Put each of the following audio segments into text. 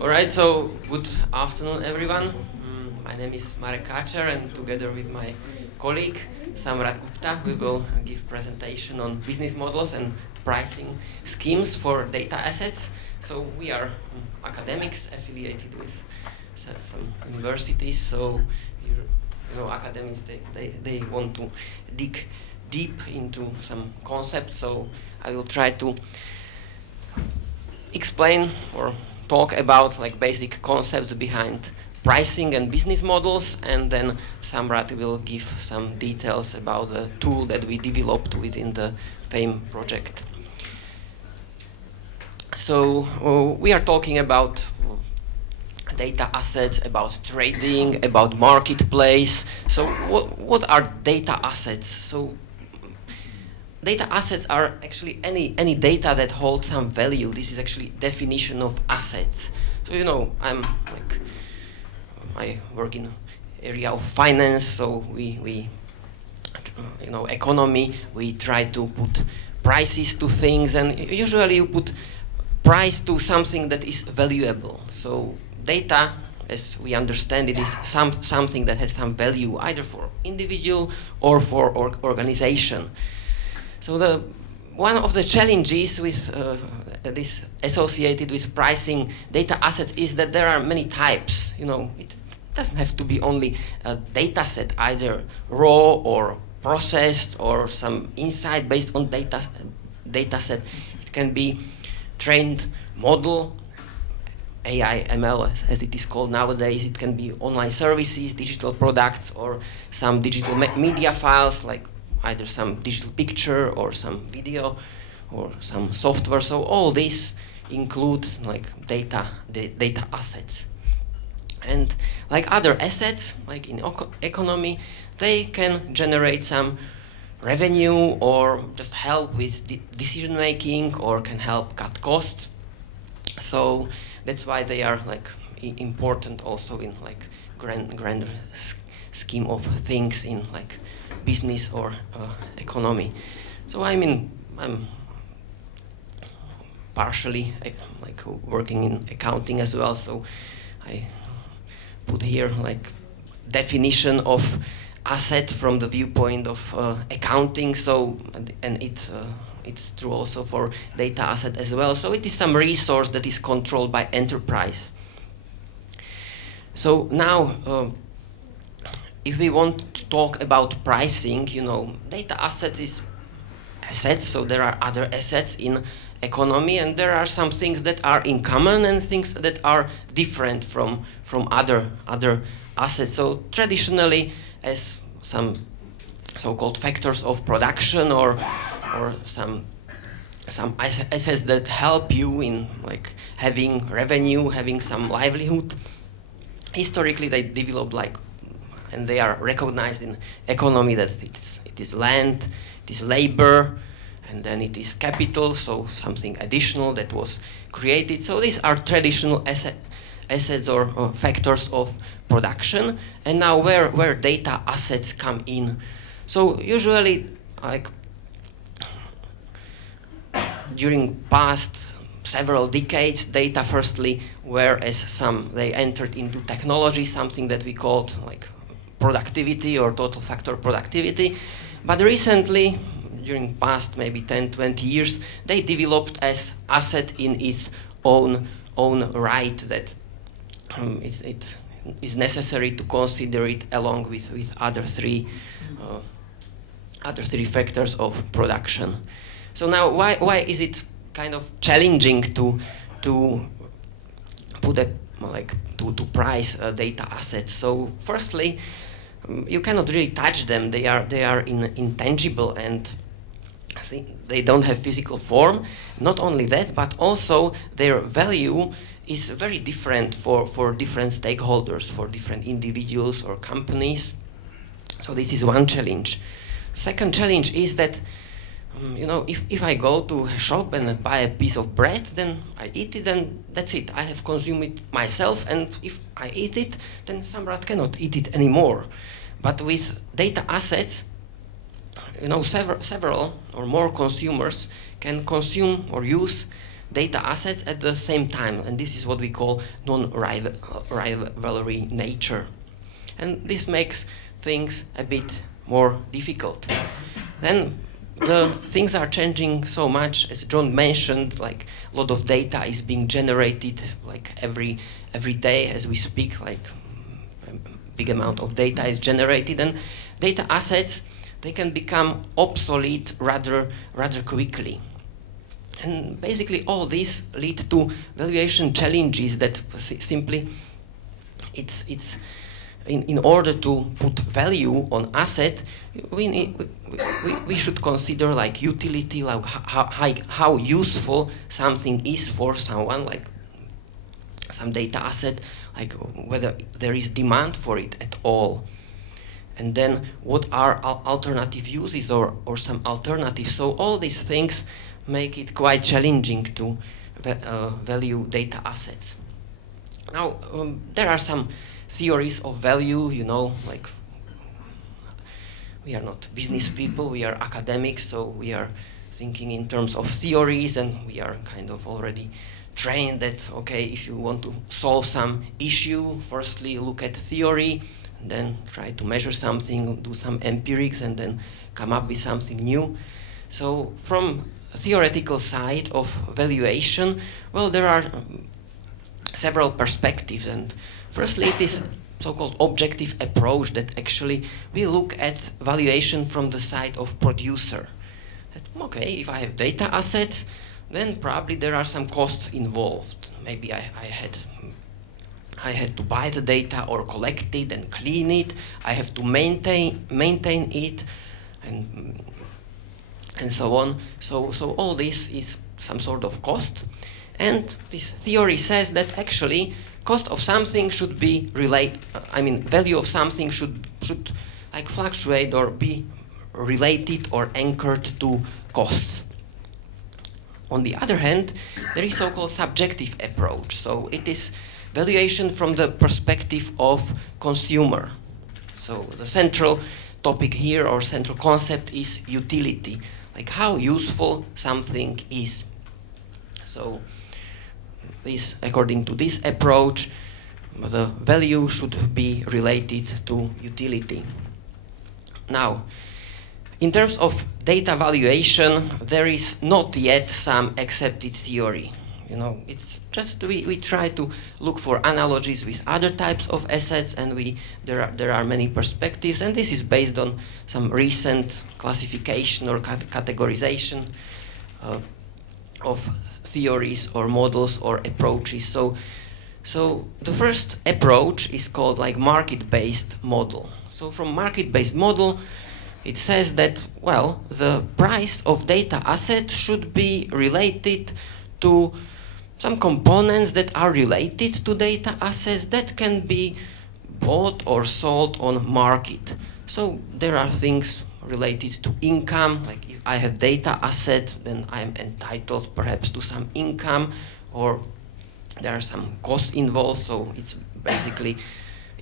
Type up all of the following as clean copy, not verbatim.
All right, so good afternoon, everyone. My name is Marek Cater, and together with my colleague Samrat Gupta, we will give presentation on business models and pricing schemes for data assets. So we are academics affiliated with some universities. So academics they want to dig deep into some concepts. So I will try to explain or talk about like basic concepts behind pricing and business models, and then Samrat will give some details about the tool that we developed within the FAME project. So we are talking about data assets, about trading, about marketplace. So what are data assets? So data assets are actually any data that holds some value. This is actually definition of assets. So I work in area of finance. So we economy. We try to put prices to things, and usually you put price to something that is valuable. So data, as we understand it, is something that has some value either for individual or for organization. So one of the challenges with this associated with pricing data assets is that there are many types. It doesn't have to be only a data set, either raw or processed or some insight based on data set. It can be trained model, AI, ML, as it is called nowadays. It can be online services, digital products, or some digital media files, like either some digital picture or some video or some software. So all these include like data assets. And like other assets, like in economy, they can generate some revenue or just help with decision making or can help cut costs. So that's why they are like important also in like grander scheme of things in like business or economy. So I'm partially like working in accounting as well. So I put here like definition of asset from the viewpoint of accounting. So and it's true also for data asset as well. So it is some resource that is controlled by enterprise. So now, if we want to talk about pricing, data assets is assets. So there are other assets in economy, and there are some things that are in common and things that are different from other assets. So traditionally, as some so-called factors of production or some assets that help you in like having revenue, having some livelihood. Historically, they developed and they are recognized in economy that it is land, it is labor, and then it is capital, so something additional that was created. So these are traditional assets or factors of production. And now where data assets come in. So usually, like during past several decades, data firstly they entered into technology, something that we called like productivity or total factor productivity. But recently, during past maybe 10-20 years, they developed as asset in its own right, that it is necessary to consider it along with other three factors of production. So now, why is it kind of challenging to put to price data assets? So firstly, you cannot really touch them. They are intangible, and they don't have physical form. Not only that, but also their value is very different for different stakeholders, for different individuals or companies. So this is one challenge. Second challenge is that if I go to a shop and buy a piece of bread, then I eat it and that's it. I have consumed it myself, and if I eat it, then Samrat cannot eat it anymore. But with data assets, several or more consumers can consume or use data assets at the same time, and this is what we call non-rivalry nature. And this makes things a bit more difficult. Then the things are changing so much, as John mentioned, like a lot of data is being generated like every day as we speak, like a big amount of data is generated, and data assets, they can become obsolete rather quickly. And basically all these lead to valuation challenges that simply it's in order to put value on asset, we should consider like utility, like how useful something is for someone, like some data asset, like whether there is demand for it at all. And then what are alternative uses or some alternatives. So all these things make it quite challenging to value data assets. Now, there are some theories of value, you know, like we are not business people, we are academics, so we are thinking in terms of theories, and we are kind of already trained that, okay, if you want to solve some issue, firstly look at theory, then try to measure something, do some empirics, and then come up with something new. So from a theoretical side of valuation, well, there are several perspectives, and firstly it is so-called objective approach that actually we look at valuation from the side of producer. That, okay, if I have data assets, then probably there are some costs involved. Maybe I had to buy the data or collect it and clean it. I have to maintain it, and so on. So all this is some sort of cost, and this theory says that actually cost of something should be value of something should like fluctuate or be related or anchored to costs. On the other hand, there is so-called subjective approach. So it is valuation from the perspective of consumer. So the central topic here, or central concept, is utility, like how useful something is. So this, according to this approach, the value should be related to utility. Now, in terms of data valuation, there is not yet some accepted theory. You know, it's just we try to look for analogies with other types of assets, and there are many perspectives, and this is based on some recent classification or categorization of theories or models or approaches. So the first approach is called like market-based model. So from market-based model, it says that, well, the price of data asset should be related to some components that are related to data assets that can be bought or sold on market. So there are things related to income, like if I have data asset, then I'm entitled perhaps to some income, or there are some costs involved, so it basically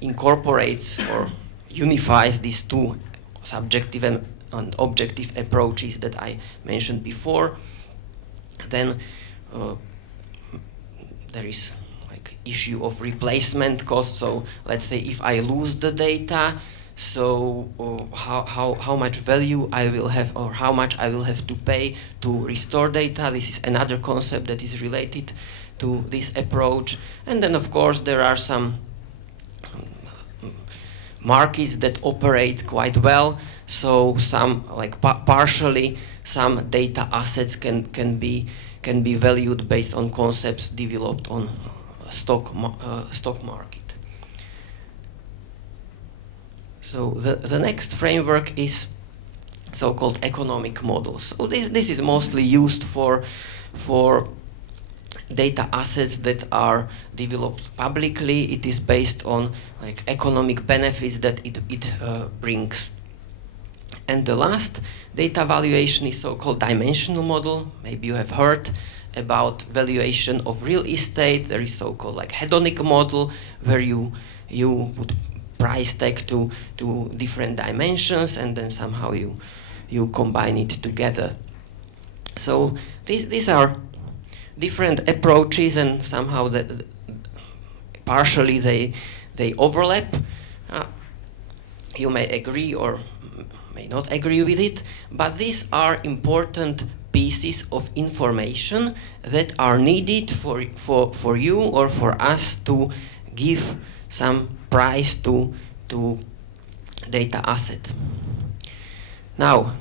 incorporates or unifies these two subjective and objective approaches that I mentioned before. Then there is like issue of replacement cost. So let's say if I lose the data, so how much value I will have, or how much I will have to pay to restore data. This is another concept that is related to this approach. And then of course there are some markets that operate quite well. So some like partially some data assets can be valued based on concepts developed on stock market. So the next framework is so-called economic models. So this is mostly used for data assets that are developed publicly. It is based on like economic benefits that it brings. And the last data valuation is so-called dimensional model. Maybe you have heard about valuation of real estate. There is so-called like hedonic model, where you put price tag to different dimensions, and then somehow you combine it together. So these are different approaches, and somehow partially they overlap. You may agree or may not agree with it, but these are important pieces of information that are needed for you or for us to give some price to data asset. Now,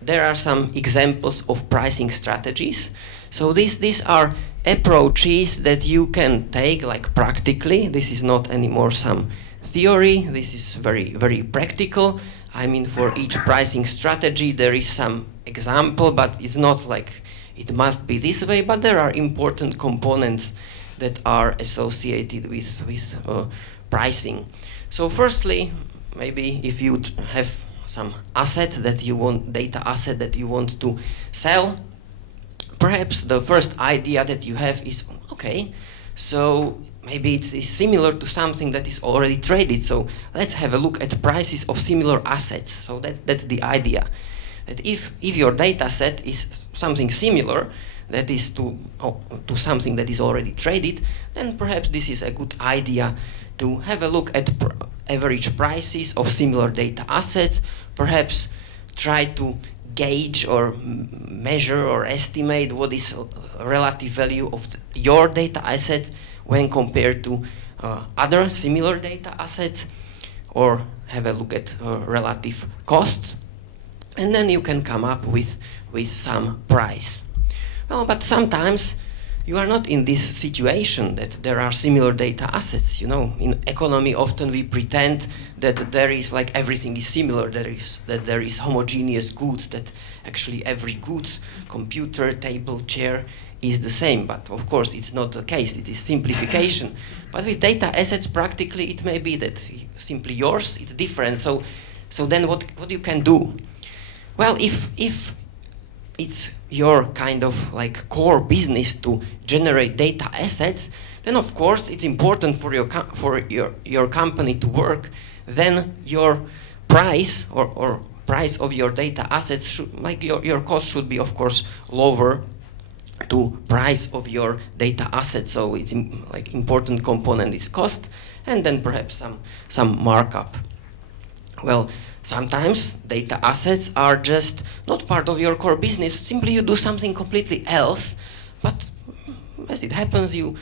there are some examples of pricing strategies. So these are approaches that you can take like practically. This is not anymore some theory. This is very, very practical. I mean, for each pricing strategy, there is some example, but it's not like it must be this way, but there are important components that are associated with pricing. So firstly, maybe if you have some asset that you want, data asset that you want to sell, perhaps the first idea that you have is, okay, so maybe it is similar to something that is already traded, so let's have a look at prices of similar assets. So that's the idea. That if your data set is something similar, that is to something that is already traded, then perhaps this is a good idea to have a look at average prices of similar data assets, perhaps try to gauge or measure or estimate what is relative value of your data asset when compared to other similar data assets, or have a look at relative costs, and then you can come up with some price. Well, but sometimes you are not in this situation that there are similar data assets. You know, in economy often we pretend that there is like everything is similar, that there is homogeneous goods, that actually every goods, computer, table, chair, is the same. But of course it's not the case, it is simplification. But with data assets practically it may be that simply yours, it's different. So then what you can do? Well, if it's your kind of like core business to generate data assets, then of course it's important for your company to work. Then your price or price of your data assets should, like your cost should be of course lower to price of your data assets. So it's like important component is cost, and then perhaps some markup. Well, sometimes data assets are just not part of your core business. Simply you do something completely else, but as it happens, you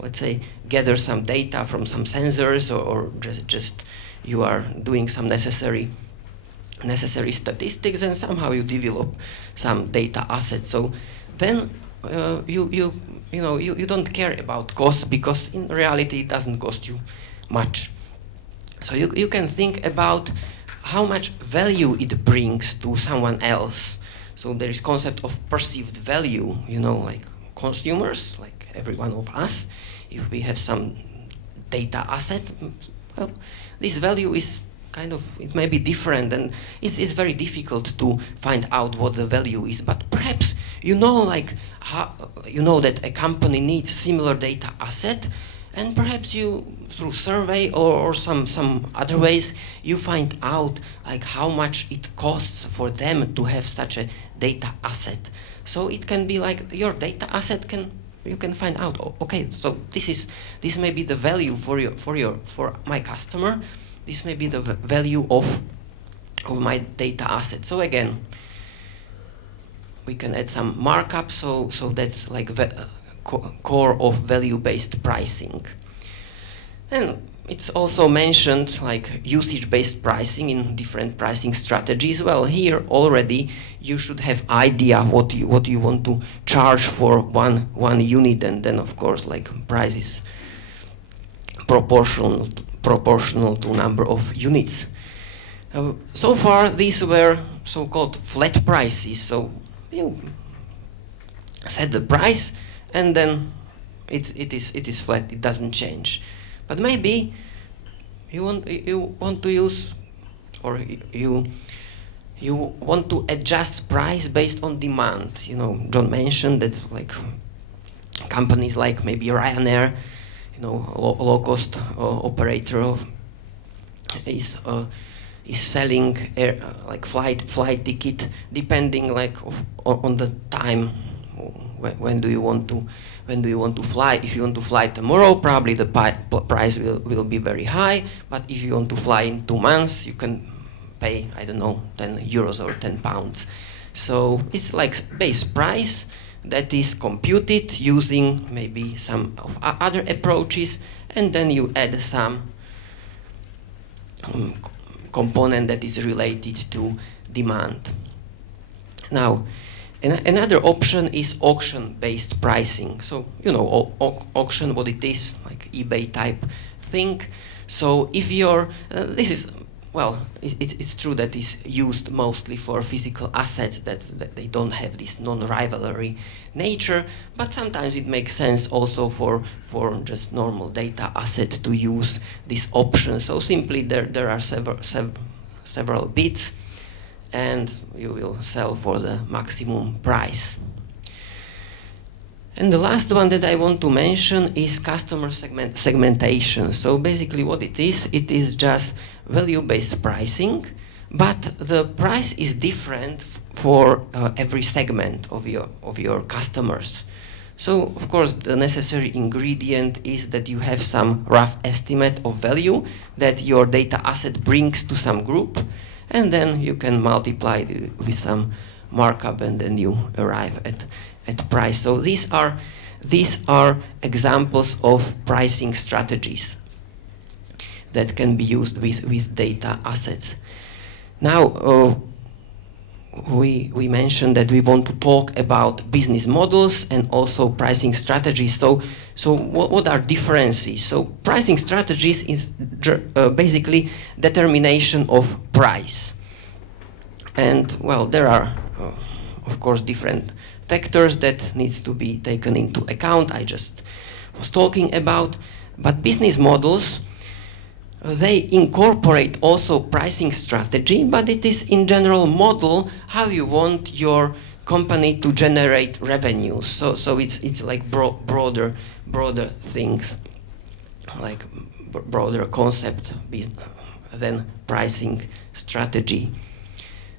let's say gather some data from some sensors, or just you are doing some necessary statistics, and somehow you develop some data assets. So then you don't care about cost, because in reality it doesn't cost you much. So you can think about how much value it brings to someone else. So there is concept of perceived value, like consumers, like every one of us. If we have some data asset, well, this value is kind of, it may be different, and it's very difficult to find out what the value is. But perhaps that a company needs similar data asset, and perhaps you, through survey or some other ways, you find out like how much it costs for them to have such a data asset. So it can be like your data asset you can find out, okay, so this may be the value for my customer. This may be the value of my data asset. So again, we can add some markup. So that's like core of value-based pricing. And it's also mentioned like usage-based pricing in different pricing strategies. Well, here already you should have idea what you want to charge for one unit, and then of course like price is proportional to number of units. So far these were so-called flat prices. So you set the price, and then it is flat, it doesn't change. But maybe you want to use, or you want to adjust price based on demand. John mentioned that like companies like maybe Ryanair, low-cost operator is selling like flight ticket depending like on the time when do you want to fly. If you want to fly tomorrow, probably the price will be very high, but if you want to fly in 2 months, you can pay, I don't know, 10 euros or 10 pounds. So it's like base price that is computed using maybe some of other approaches, and then you add some component that is related to demand. Now, another option is auction-based pricing. So, you know, auction, what it is, like eBay type thing. So if you're, this is, well, it's true that it's used mostly for physical assets that they don't have this non-rivalry nature, but sometimes it makes sense also for just normal data asset to use this option. So simply there are several bids, and you will sell for the maximum price. And the last one that I want to mention is customer segmentation. So basically what it is just value-based pricing, but the price is different for every segment of your customers. So of course the necessary ingredient is that you have some rough estimate of value that your data asset brings to some group, and then you can multiply with some markup, and then you arrive at price. So these are examples of pricing strategies that can be used with data assets. Now we mentioned that we want to talk about business models and also pricing strategies. So what are differences? So pricing strategies is basically determination of price. And well, there are of course different factors that needs to be taken into account. I just was talking about, but business models, they incorporate also pricing strategy, but it is in general model how you want your company to generate revenues. So it's like broader things, like broader concept than pricing strategy.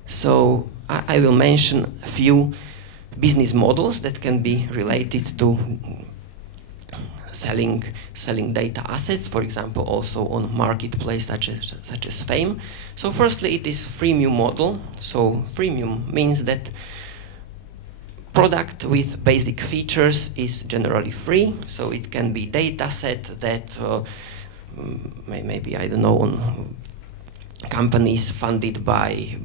So I will mention a few business models that can be related to selling data assets, for example, also on marketplace such as Fame. So firstly, it is freemium model. So freemium means that product with basic features is generally free. So it can be data set that maybe, I don't know, on companies funded by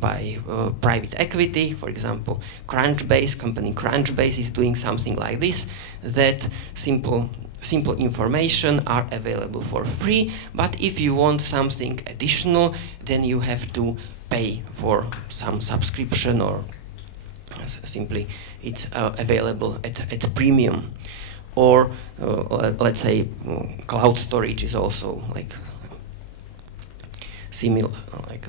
private equity, for example, company Crunchbase is doing something like this, that simple information are available for free, but if you want something additional, then you have to pay for some subscription, or simply it's available at premium. Or let's say cloud storage is also like similar, like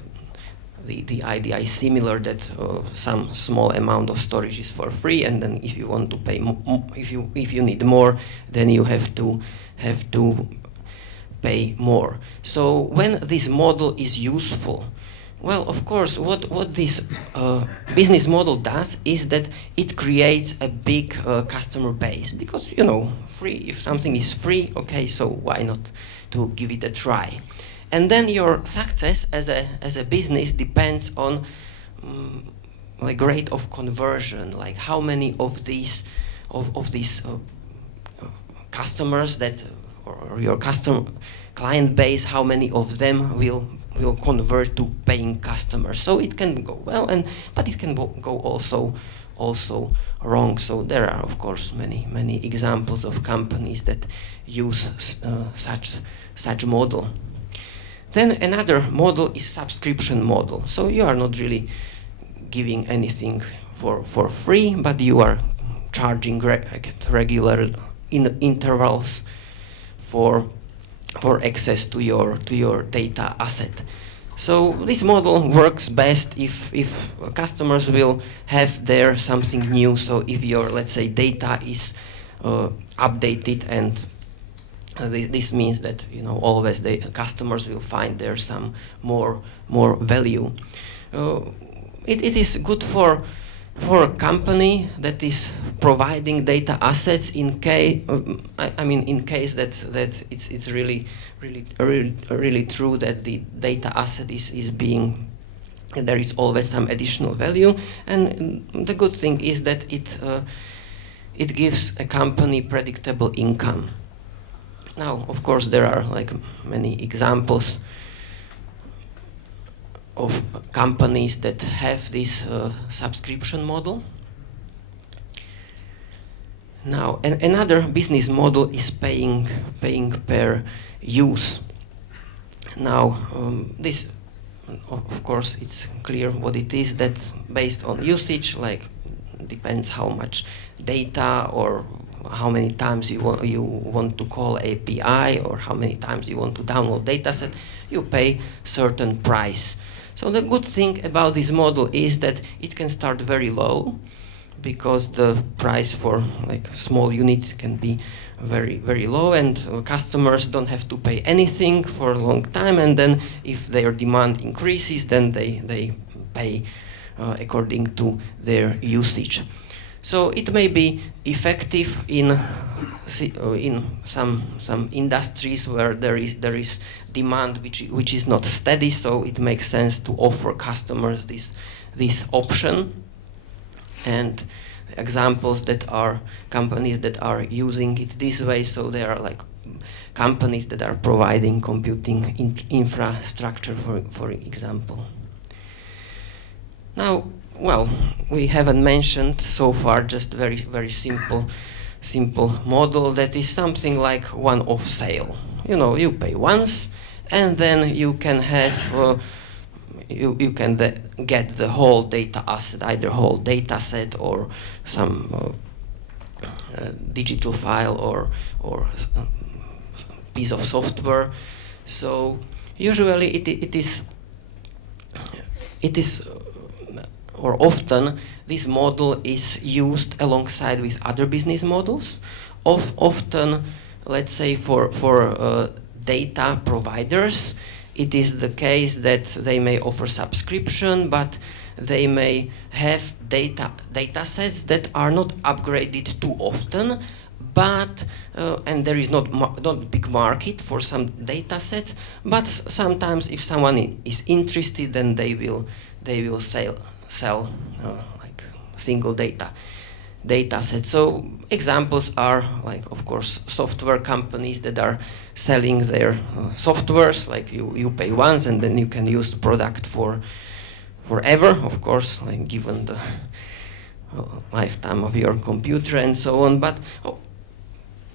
the idea is similar, that some small amount of storage is for free, and then if you want to pay, if you need more, then you have to pay more. So when this model is useful, well, of course, what this business model does is that it creates a big customer base, because, you know, free, if something is free, okay, so why not to give it a try? And then your success as a business depends on like rate of conversion, like how many of these customers that, or your client base, how many of them will convert to paying customers. So it can go well, but it can go also wrong. So there are of course many examples of companies that use such model. Then another model is subscription model. So you are not really giving anything for free, but you are charging at regular intervals for access to your data asset. So this model works best if customers will have there something new. So if your, let's say, data is updated, and this means that, you know, always the customers will find there some more value. It is good for for a company that is providing data assets in case, in case that it's really true that the data asset is being, there is always some additional value, and the good thing is that it gives a company predictable income. Now, of course, there are like many examples of companies that have this subscription model. Now, another business model is paying per use. Now, this, of course, it's clear what it is, that based on usage, like depends how much data or how many times you want to call API or how many times you want to download dataset, you pay certain price. So the good thing about this model is that it can start very low, because the price for like small unit can be very low, and customers don't have to pay anything for a long time, and then if their demand increases, then they pay according to their usage. So it may be effective in some industries where there is demand which is not steady, so it makes sense to offer customers this option. And examples that are companies that are using it this way, so there are like companies that are providing computing infrastructure, for example. Now, well, we haven't mentioned so far, just very simple model that is something like one-off sale. You know, you pay once, and then you can have you can get the whole data asset, either whole data set or some digital file or piece of software. So usually it is or often this model is used alongside with other business models. Often, let's say for data providers, it is the case that they may offer subscription, but they may have data sets that are not upgraded too often, but and there is not big market for some data sets, but sometimes if someone is interested, then they will sell like single data set. So examples are like, of course, software companies that are selling their softwares, like you pay once and then you can use the product forever, of course, like given the lifetime of your computer and so on. But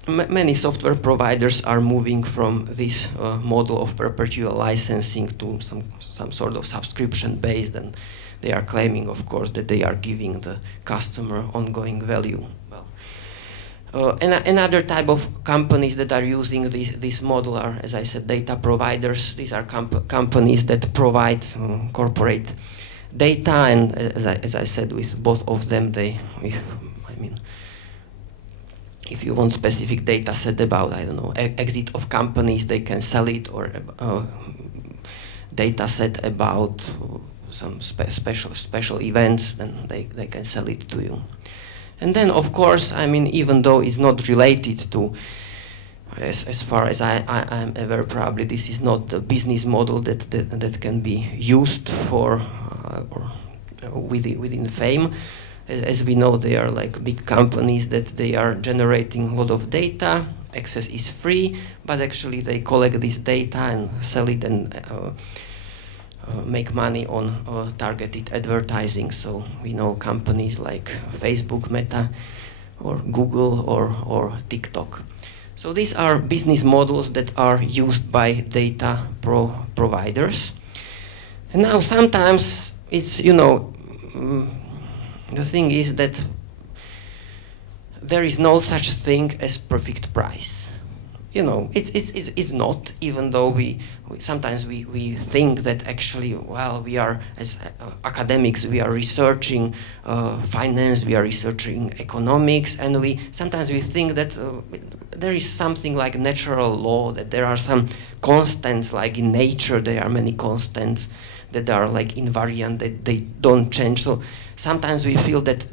many software providers are moving from this model of perpetual licensing to some sort of subscription based, and they are claiming, of course, that they are giving the customer ongoing value. Well, another type of companies that are using this model are, as I said, data providers. These are companies that provide corporate data, and as I said, with both of them, if you want specific data set about, I don't know, exit of companies, they can sell it, or data set about some special events, and they can sell it to you. And then, of course, even though it's not related to, as far as I am aware, probably this is not the business model that can be used for or within Fame. As we know, they are like big companies that they are generating a lot of data. Access is free, but actually they collect this data and sell it and make money on targeted advertising. So we know companies like Facebook, Meta, or Google, or TikTok. So these are business models that are used by data providers. And now sometimes it's, the thing is that there is no such thing as perfect price. It's not, even though we sometimes think that actually, well, we are, as academics, we are researching finance, we are researching economics, and sometimes we think that there is something like natural law, that there are some constants, like in nature there are many constants that are like invariant, that they don't change. So sometimes we feel that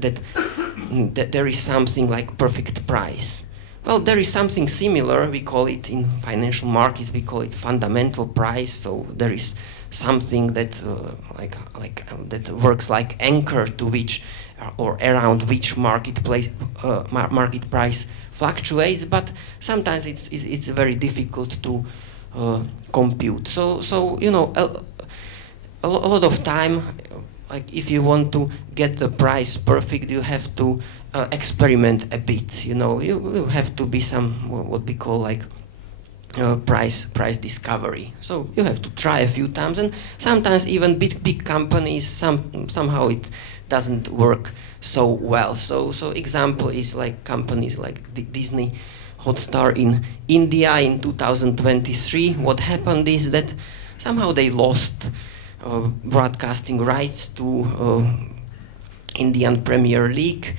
there is something like perfect price. Well, there is something similar. We call it in financial markets, we call it fundamental price. So there is something that that works like anchor to which or around which market price fluctuates. But sometimes it's very difficult to compute. So you know, a lot of time, like if you want to get the price perfect, you have to experiment a bit. You know, you have to be some what we call like price discovery. So you have to try a few times, and sometimes even big companies somehow it doesn't work so well. So example is like companies like Disney Hotstar in India in 2023. What happened is that somehow they lost broadcasting rights to Indian Premier League,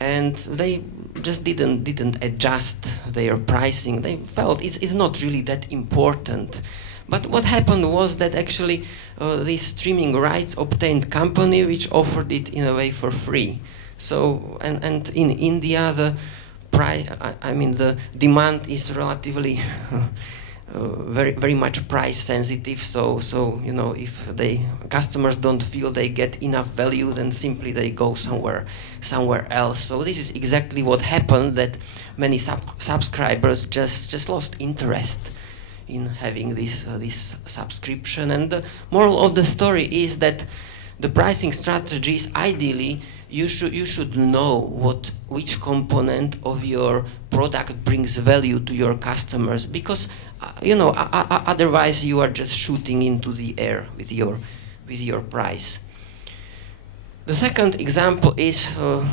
and they just didn't adjust their pricing. They felt it's not really that important. But what happened was that actually these streaming rights obtained company which offered it in a way for free. So and in India the the demand is relatively very much price sensitive. So you know, if customers don't feel they get enough value, then simply they go somewhere else. So this is exactly what happened, that many subscribers just lost interest in having this subscription. And the moral of the story is that the pricing strategies, ideally, you should know which component of your product brings value to your customers, because otherwise you are just shooting into the air with your price. The second example is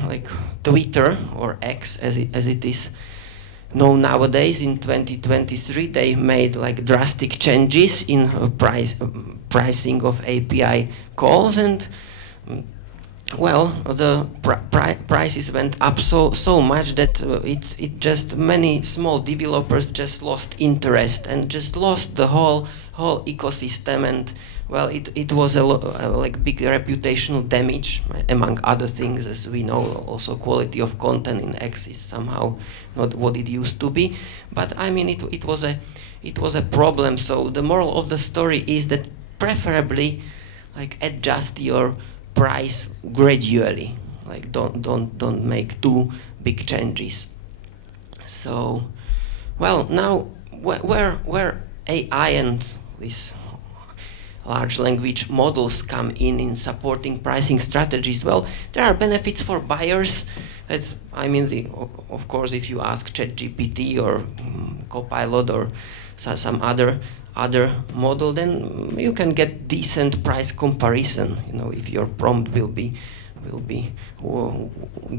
like Twitter, or X as it is known nowadays. In 2023 they made like drastic changes in pricing of API calls, and well, the prices went up so much that it just many small developers just lost interest and just lost the whole ecosystem. And well, it was like big reputational damage, among other things. As we know, also quality of content in X is somehow not what it used to be. But I mean, it was a problem. So the moral of the story is that preferably like adjust your price gradually, like don't make too big changes. So well, now where AI and these large language models come in supporting pricing strategies, well, there are benefits for buyers. That's, I mean, of course, if you ask ChatGPT or Copilot or some other model, then you can get decent price comparison. You know, if your prompt will be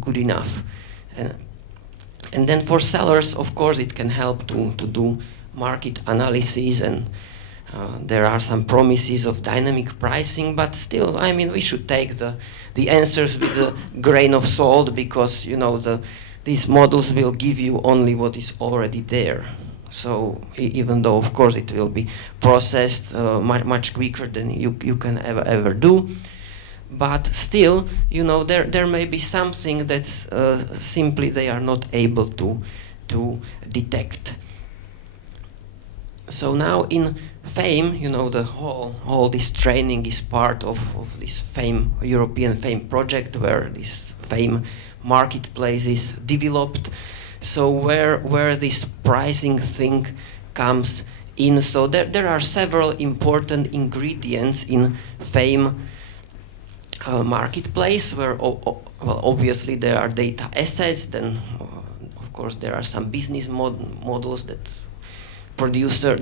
good enough, and then for sellers, of course, it can help to do market analysis, and there are some promises of dynamic pricing. But still, I mean, we should take the answers with a grain of salt, because you know these models will give you only what is already there. So even though, of course, it will be processed much quicker than you can ever do, but still, you know, there may be something that's simply they are not able to detect. So now in FAME, you know, the whole this training is part of this FAME, European FAME project, where this FAME marketplace is developed. So where this pricing thing comes in, so there are several important ingredients in FAME marketplace, where well, obviously there are data assets, then of course there are some business models that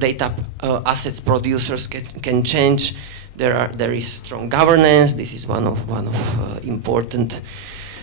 data assets producers can change. There is strong governance. This is one of important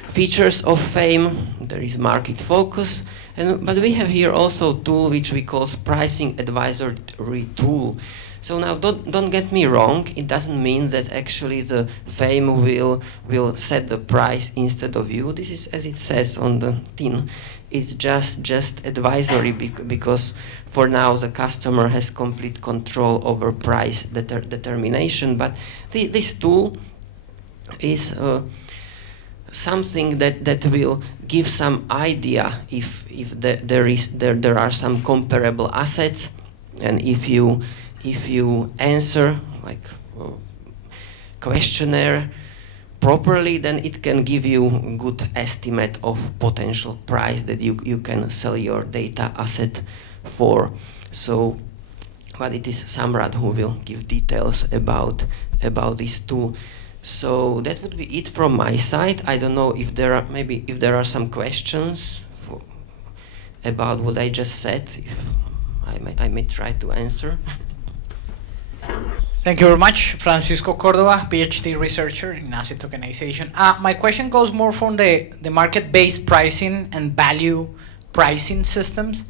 features of FAME. There is market focus, but we have here also a tool which we call pricing advisory tool. So now don't get me wrong. It doesn't mean that actually the fame will set the price instead of you. This is as it says on the tin. It's just advisory because for now the customer has complete control over price determination. But this tool is something that will give some idea if there are some comparable assets, and if you answer like questionnaire properly, then it can give you a good estimate of potential price that you can sell your data asset for. So, but it is Samrat who will give details about this tool. So that would be it from my side. I don't know if there are some questions about what I just said. I may try to answer. Thank you very much, Francisco Cordova, PhD researcher in asset tokenization. My question goes more from the market-based pricing and value pricing systems.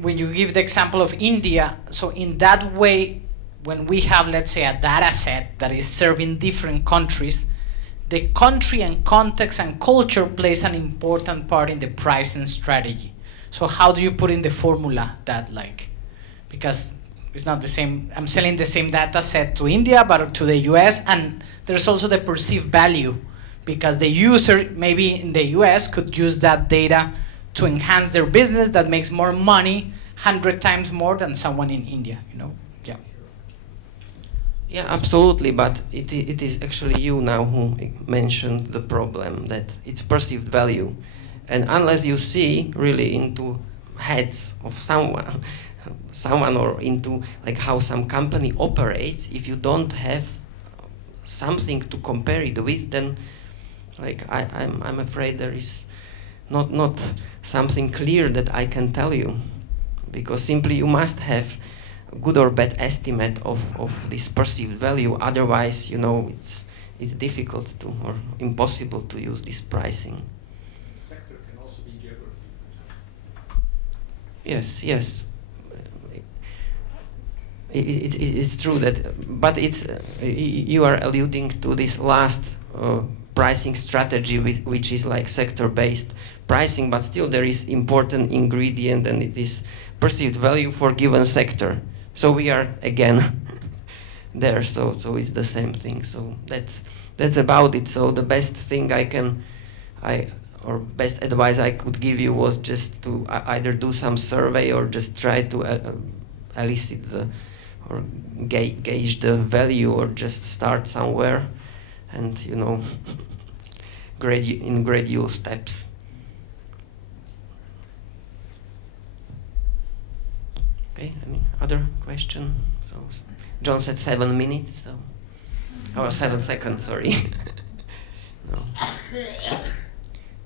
When you give the example of India, so in that way, when we have, let's say, a data set that is serving different countries, the country and context and culture plays an important part in the pricing strategy. So how do you put in the formula that, like, because it's not the same, I'm selling the same data set to India, but to the US, and there's also the perceived value, because the user maybe in the US could use that data to enhance their business that makes more money, 100 times more than someone in India, you know? Yeah. Yeah, absolutely, but it is actually you now who mentioned the problem, that it's perceived value. And unless you see really into heads of someone or into like how some company operates, if you don't have something to compare it with, then like I'm afraid there is not something clear that I can tell you, because simply you must have a good or bad estimate of this perceived value. Otherwise, you know, it's difficult to or impossible to use this pricing. Sector can also be geography. Yes. It's true that, but it's you are alluding to this last pricing strategy, which is like sector-based pricing, but still there is important ingredient, and it is perceived value for given sector. So we are again there. So it's the same thing. So that's about it. So the best thing or best advice I could give you was just to either do some survey or just try to elicit or gauge the value, or just start somewhere, and you know, in gradual steps. Okay, any other question? So John said 7 minutes, so or 7 seconds. Sorry. No.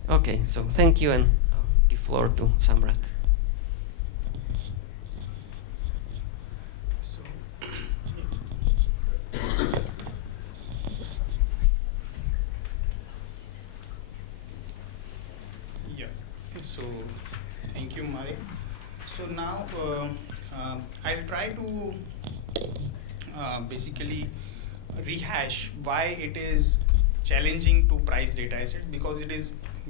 Okay, so thank you, and I'll give floor to Samrat. So thank you, Marek. So now I'll try to basically rehash why it is challenging to price data assets, because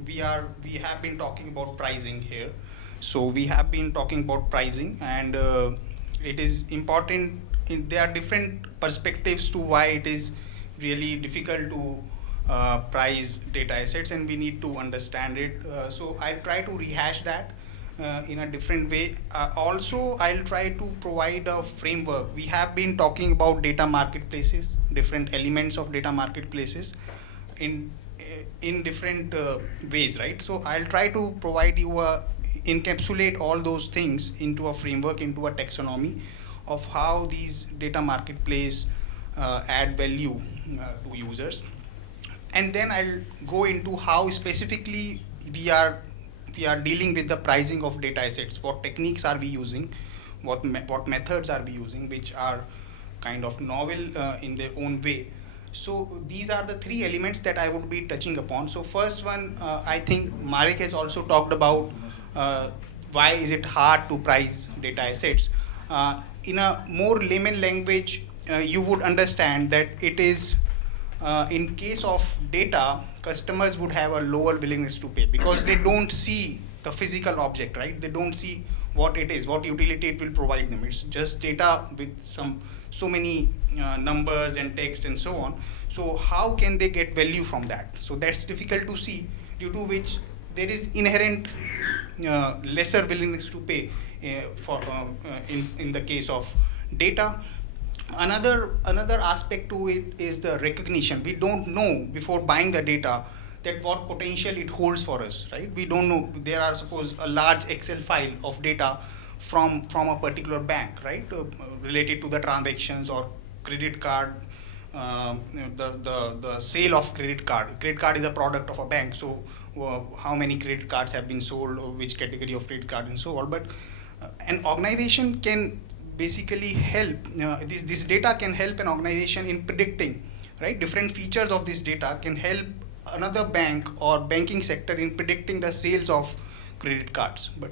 we have been talking about pricing here. So we have been talking about pricing, and it is important. There are different perspectives to why it is really difficult to price data assets, and we need to understand it. So I'll try to rehash that in a different way. Also, I'll try to provide a framework. We have been talking about data marketplaces, different elements of data marketplaces in different ways, right? So I'll try to provide you encapsulate all those things into a framework, into a taxonomy of how these data marketplace add value to users. And then I'll go into how specifically we are dealing with the pricing of data assets. What techniques are we using? What methods are we using, which are kind of novel in their own way. So these are the three elements that I would be touching upon. So first one, I think Marek has also talked about why is it hard to price data assets. In a more layman language, you would understand that it is, in case of data, customers would have a lower willingness to pay because they don't see the physical object, right? They don't see what it is, what utility it will provide them. It's just data with so many numbers and text and so on. So how can they get value from that? So that's difficult to see, due to which there is inherent lesser willingness to pay in the case of data. Another aspect to it is the recognition. We don't know before buying the data that what potential it holds for us, right? We don't know. There are, suppose, a large Excel file of data from a particular bank, right, related to the transactions or credit card, the sale of credit card. Credit card is a product of a bank, so how many credit cards have been sold, or which category of credit card, and so on. But an organization can basically help, this data can help an organization in predicting, right? Different features of this data can help another bank or banking sector in predicting the sales of credit cards. But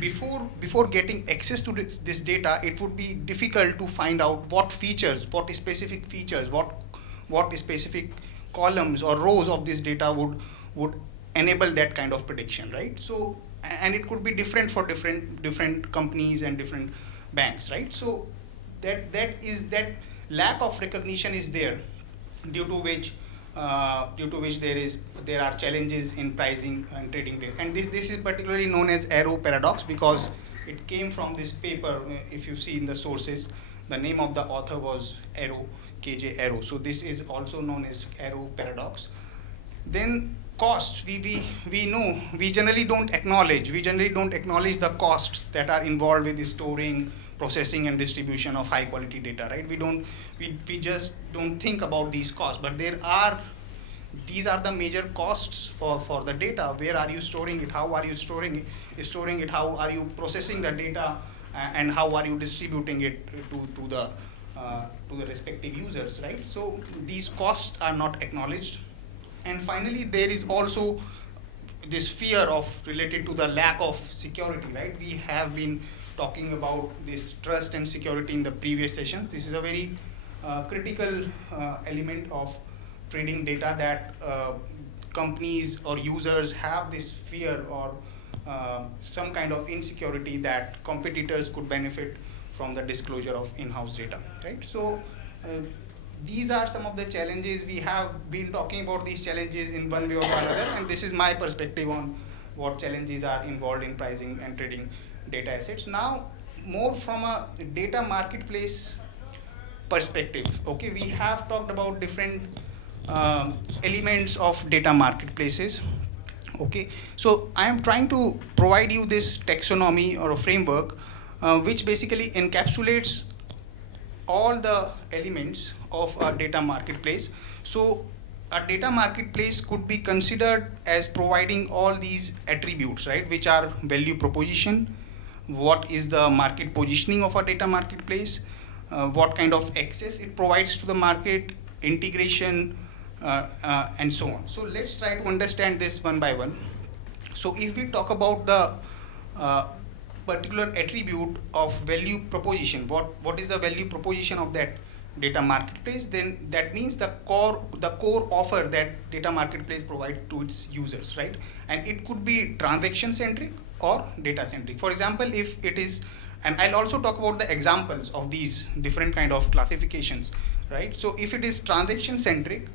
before getting access to this data, it would be difficult to find out what specific features, what specific columns or rows of this data would enable that kind of prediction, right? So, and it could be different for different companies and different banks, right? So that lack of recognition is there, due to which there are challenges in pricing and trading data. And this is particularly known as Arrow paradox, because it came from this paper. If you see in the sources, the name of the author was Arrow, KJ Arrow. So this is also known as Arrow paradox. Then costs, we know, we generally don't acknowledge the costs that are involved with the storing, processing and distribution of high quality data, right? We just don't think about these costs, but these are the major costs for the data. Where are you storing it? How are you storing it? How are you processing the data? And how are you distributing it to the respective users, right? So these costs are not acknowledged. And finally, there is also this fear related to the lack of security, right? We have been talking about this trust and security in the previous sessions. This is a very critical element of trading data, that companies or users have this fear or some kind of insecurity that competitors could benefit from the disclosure of in-house data, right? So these are some of the challenges. We have been talking about these challenges in one way or another, and this is my perspective on what challenges are involved in pricing and trading data assets. Now, more from a data marketplace perspective. Okay, we have talked about different elements of data marketplaces. Okay, so I am trying to provide you this taxonomy or a framework which basically encapsulates all the elements of a data marketplace. So a data marketplace could be considered as providing all these attributes, right, which are value proposition, what is the market positioning of a data marketplace, what kind of access it provides to the market, integration, and so on. So let's try to understand this one by one. So if we talk about the particular attribute of value proposition, what is the value proposition of that data marketplace, then that means the core offer that data marketplace provides to its users, right? And it could be transaction centric or data centric. For example, if it is, and I'll also talk about the examples of these different kind of classifications, right? So if it is transaction centric,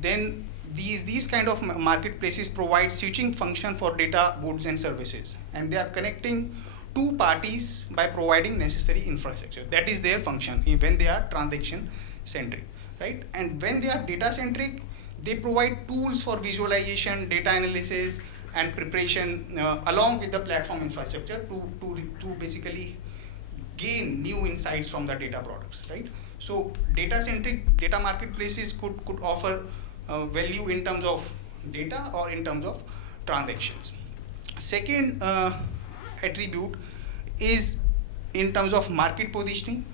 then these kind of marketplaces provide switching function for data, goods and services, and they are connecting two parties by providing necessary infrastructure. That is their function when they are transaction centric, right? And when they are data centric, they provide tools for visualization, data analysis and preparation along with the platform infrastructure to basically gain new insights from the data products, right? So data centric data marketplaces could offer value in terms of data or in terms of transactions. Second attribute is in terms of market positioning.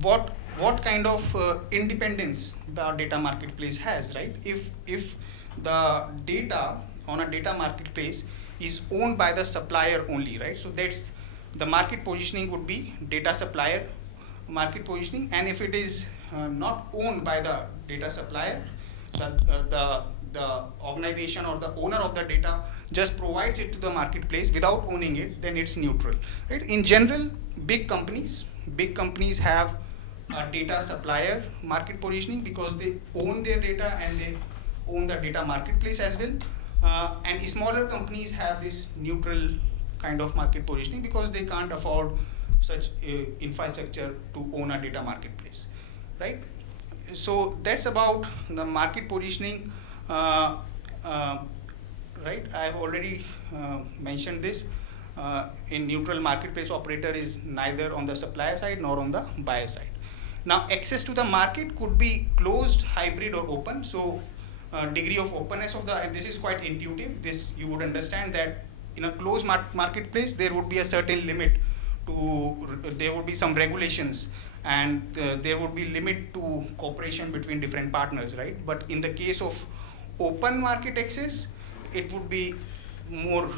What kind of independence the data marketplace has, right? If the data on a data marketplace is owned by the supplier only, right? So that's the market positioning would be data supplier market positioning, and if it is not owned by the data supplier, the organization or the owner of the data just provides it to the marketplace without owning it, then it's neutral, right? In general, big companies have a data supplier market positioning because they own their data and they own the data marketplace as well. And smaller companies have this neutral kind of market positioning because they can't afford such infrastructure to own a data marketplace, right? So that's about the market positioning, right? I have already mentioned this. In neutral marketplace, operator is neither on the supplier side nor on the buyer side. Now, access to the market could be closed, hybrid, or open. So, degree of openness of the, and this is quite intuitive. This you would understand that in a closed marketplace, there would be a certain limit to, there would be some regulations, and there would be limit to cooperation between different partners, right? But in the case of open market access, it would be more,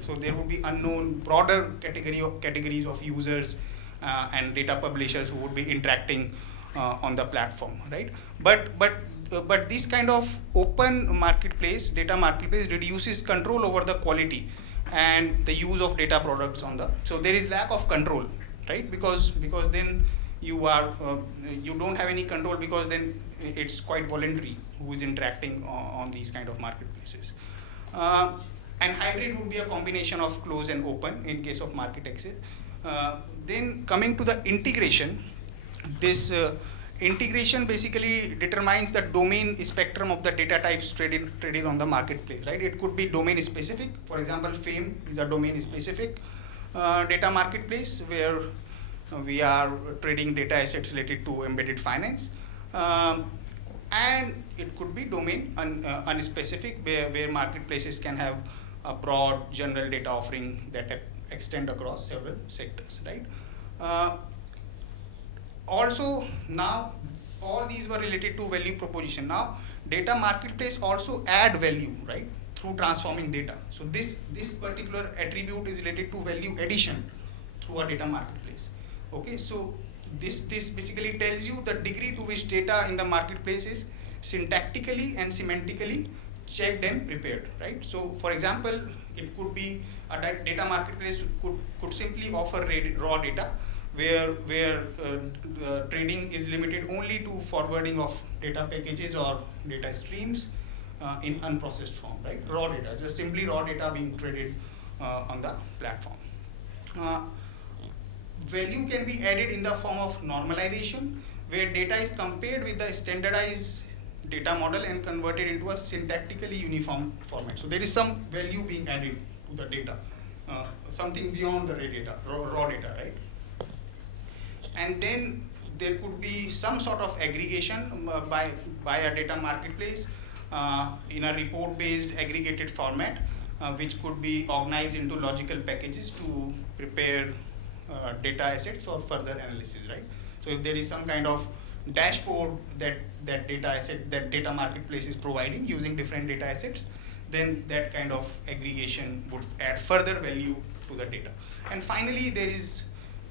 so there would be unknown, broader categories of users and data publishers who would be interacting on the platform, right? But this kind of open marketplace, data marketplace, reduces control over the quality and the use of data products on the, so there is lack of control, right? Because then you are, you don't have any control, because then it's quite voluntary who is interacting on these kind of marketplaces. And hybrid would be a combination of closed and open in case of market access. Then coming to the integration, this integration basically determines the domain spectrum of the data types traded on the marketplace, right? It could be domain specific. For example, FAME is a domain specific data marketplace where we are trading data assets related to embedded finance. And it could be domain unspecific, where marketplaces can have a broad general data offering that extend across several sectors, right? Also, now all these were related to value proposition. Now, data marketplace also add value, right, through transforming data. So this particular attribute is related to value addition through a data marketplace. Okay, so this basically tells you the degree to which data in the marketplace is syntactically and semantically checked and prepared, right? So, for example, it could be a data marketplace could simply offer raw data, where the trading is limited only to forwarding of data packages or data streams in unprocessed form, right? Raw data, just simply raw data being traded on the platform. Value can be added in the form of normalization, where data is compared with the standardized data model and converted into a syntactically uniform format. So there is some value being added to the data, something beyond the raw data, right? And then there could be some sort of aggregation by a data marketplace in a report-based aggregated format, which could be organized into logical packages to prepare data assets for further analysis, right? So if there is some kind of dashboard that data marketplace is providing using different data assets, then that kind of aggregation would add further value to the data. And finally, there is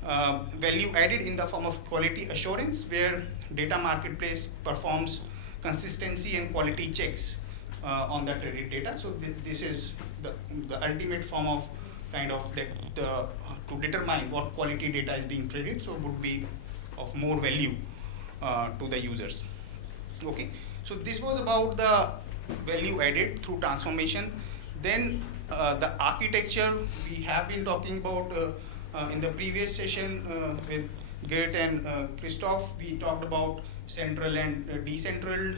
value added in the form of quality assurance, where data marketplace performs consistency and quality checks on the traded data. So this is the ultimate form of kind of to determine what quality data is being traded, so it would be of more value to the users. Okay, so this was about the value added through transformation. Then the architecture we have been talking about in the previous session with Gert and Christoph. We talked about central and decentral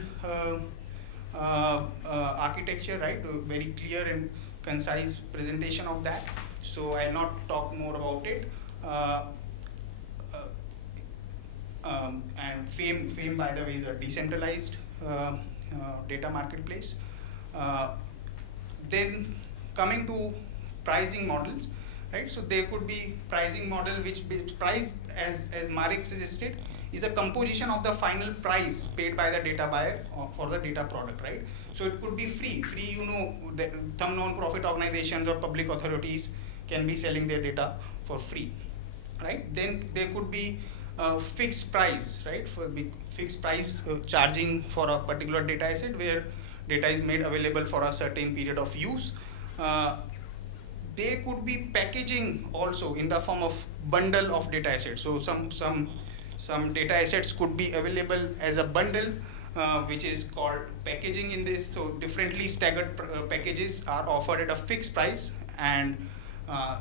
architecture, right? A very clear and concise presentation of that. So I'll not talk more about it. And FAME, by the way, is a decentralized data marketplace. Then coming to pricing models, right? So there could be pricing model which price, as Marek suggested, is a composition of the final price paid by the data buyer for the data product, right? So it could be free, you know, some non-profit organizations or public authorities can be selling their data for free, right? Then there could be fixed price, right? For fixed price charging for a particular data asset where data is made available for a certain period of use. They could be packaging also in the form of bundle of data assets. So some data assets could be available as a bundle, which is called packaging in this. So differently staggered packages are offered at a fixed price, and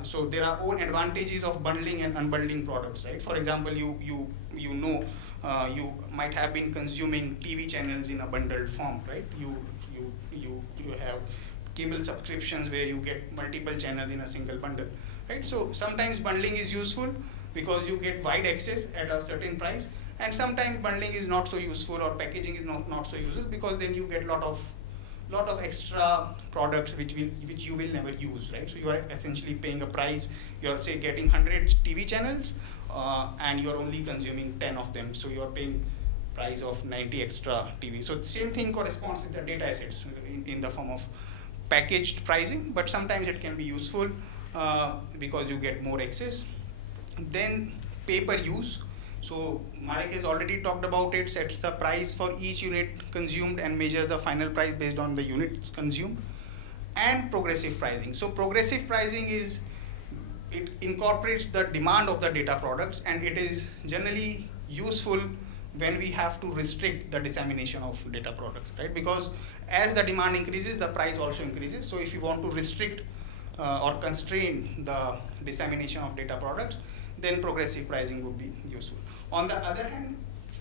so there are own advantages of bundling and unbundling products, right? For example, you might have been consuming TV channels in a bundled form, right? You have cable subscriptions where you get multiple channels in a single bundle, right? So sometimes bundling is useful because you get wide access at a certain price, and sometimes bundling is not so useful, or packaging is not so useful because then you get lot of extra products which you will never use, right? So you are essentially paying a price. You are, say, getting 100 TV channels and you are only consuming 10 of them, so you are paying price of 90 extra TV. So the same thing corresponds with the data assets in the form of packaged pricing, but sometimes it can be useful because you get more access. Then pay-per-use. So Marek has already talked about it, sets the price for each unit consumed and measures the final price based on the units consumed. And progressive pricing. So progressive pricing it incorporates the demand of the data products, and it is generally useful when we have to restrict the dissemination of data products, right? Because as the demand increases, the price also increases. So if you want to restrict or constrain the dissemination of data products, then progressive pricing would be useful. On the other hand,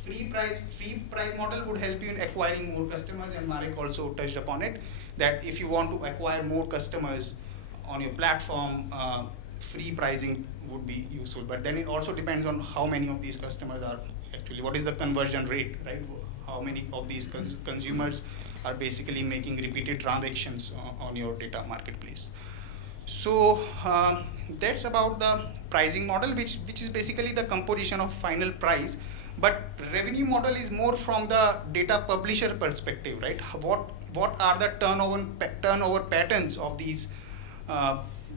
free price model would help you in acquiring more customers, and Marek also touched upon it, that if you want to acquire more customers on your platform, free pricing would be useful. But then it also depends on how many of these customers are actually, what is the conversion rate, right? How many of these consumers are basically making repeated transactions on your data marketplace. So that's about the pricing model, which is basically the composition of final price. But revenue model is more from the data publisher perspective, right? What are the turnover patterns of these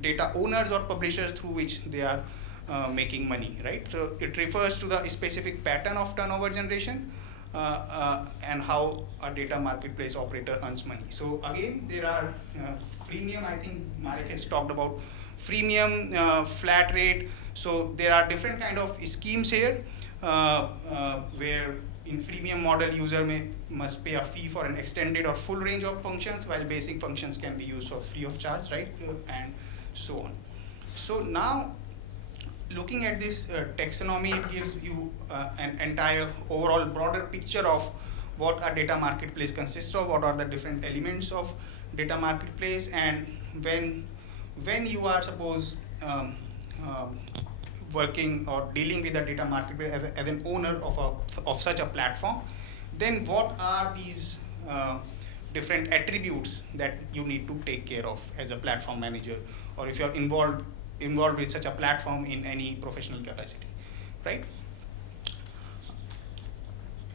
data owners or publishers through which they are making money, right? So it refers to the specific pattern of turnover generation and how a data marketplace operator earns money. So again, there are freemium. I think Marek has talked about freemium, flat rate. So there are different kind of schemes here where in freemium model, user must pay a fee for an extended or full range of functions, while basic functions can be used for free of charge, right? And so on. So now, looking at this taxonomy, it gives you an entire overall broader picture of what a data marketplace consists of, what are the different elements of data marketplace, and when you are, suppose, working or dealing with a data marketplace as an owner of such a platform, then what are these different attributes that you need to take care of as a platform manager, or if you're involved with such a platform in any professional capacity, right?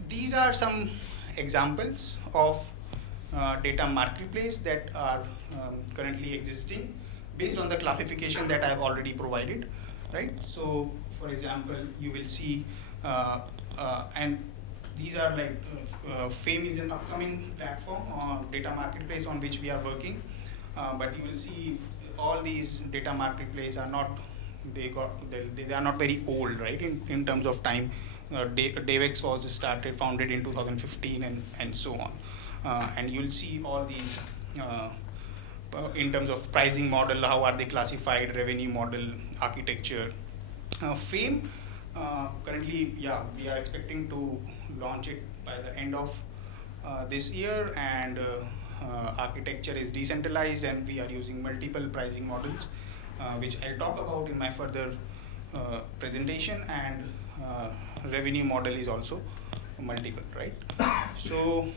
These are some examples of data marketplace that are currently existing based on the classification that I've already provided, right? So, for example, you will see, and these are like, FAME is an upcoming platform on data marketplace on which we are working, but you will see all these data marketplace are not, they are not very old, right, in terms of time. Davex was founded in 2015 and so on. And you'll see all these in terms of pricing model, how are they classified, revenue model, architecture. FAME, currently, yeah, we are expecting to launch it by the end of this year, and architecture is decentralized, and we are using multiple pricing models, which I'll talk about in my further presentation, and revenue model is also multiple, right? So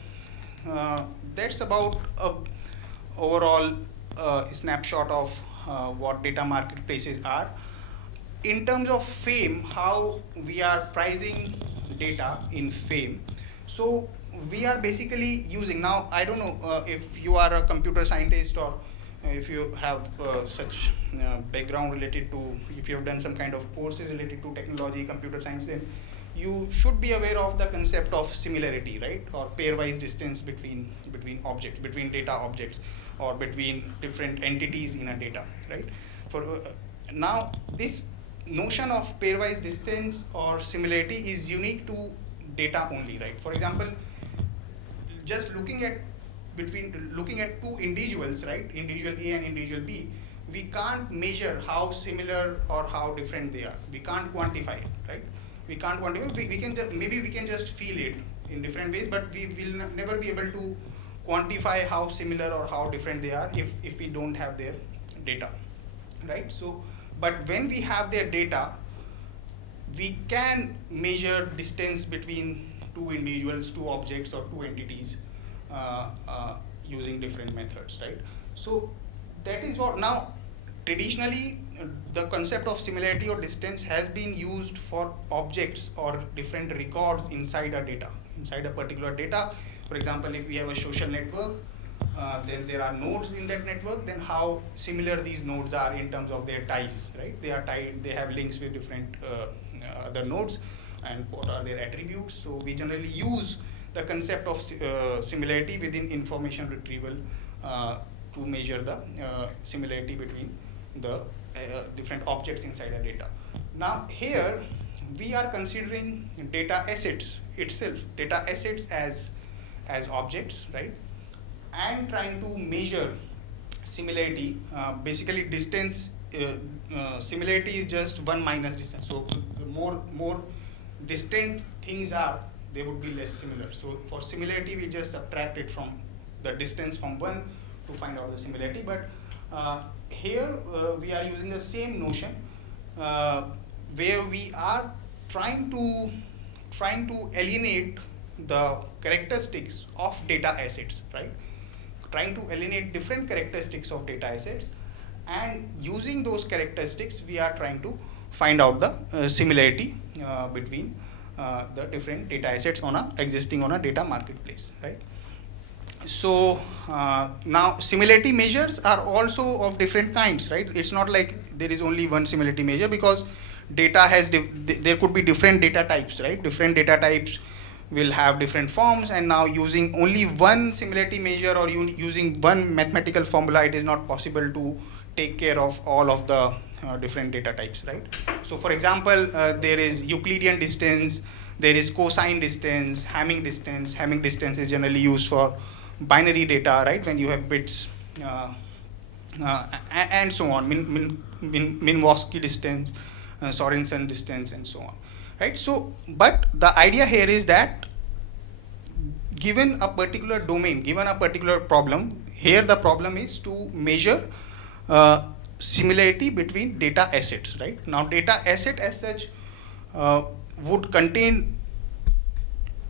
that's about overall snapshot of what data marketplaces are. In terms of FAME, how we are pricing data in fame. So we are basically using, now I don't know if you are a computer scientist or if you have such background related to, if you have done some kind of courses related to technology, computer science, then you should be aware of the concept of similarity, right? Or pairwise distance between objects, between data objects, or between different entities in a data, right? For now, this notion of pairwise distance or similarity is unique to data only, right? For example, just looking at two individuals, right? Individual A and individual B, we can't measure how similar or how different they are. We can't quantify it, right? We can't quantify. We can maybe we can just feel it in different ways, but we will never be able to quantify how similar or how different they are if we don't have their data, right? So, but when we have their data, we can measure distance between two individuals, two objects, or two entities using different methods, right? So that is what now traditionally the concept of similarity or distance has been used for objects or different records inside a data, inside a particular data. For example, if we have a social network, then there are nodes in that network, then how similar these nodes are in terms of their ties, right? They are tied, they have links with different other nodes, and what are their attributes. So we generally use the concept of similarity within information retrieval to measure the similarity between the different objects inside a data. Now here we are considering data assets itself, data assets as objects, right? And trying to measure similarity. Basically distance, similarity is just 1 minus distance. So the more distant things are, they would be less similar. So for similarity, we just subtract it from the distance from 1 to find out the similarity. But here we are using the same notion where we are trying to alienate the characteristics of data assets, right? Trying to alienate different characteristics of data assets, and using those characteristics, we are trying to find out the similarity between the different data assets existing on a data marketplace, right? So now similarity measures are also of different kinds, right? It's not like there is only one similarity measure, because data has there could be different data types, right? Different data types will have different forms, and now using only one similarity measure or using one mathematical formula, it is not possible to take care of all of the different data types, right? So for example, there is Euclidean distance, there is cosine distance, Hamming distance. Hamming distance is generally used for binary data, right? When you have bits and so on, Minkowski distance, Sorensen distance, and so on, right? So, but the idea here is that given a particular domain, given a particular problem, here the problem is to measure similarity between data assets, right? Now data asset as such would contain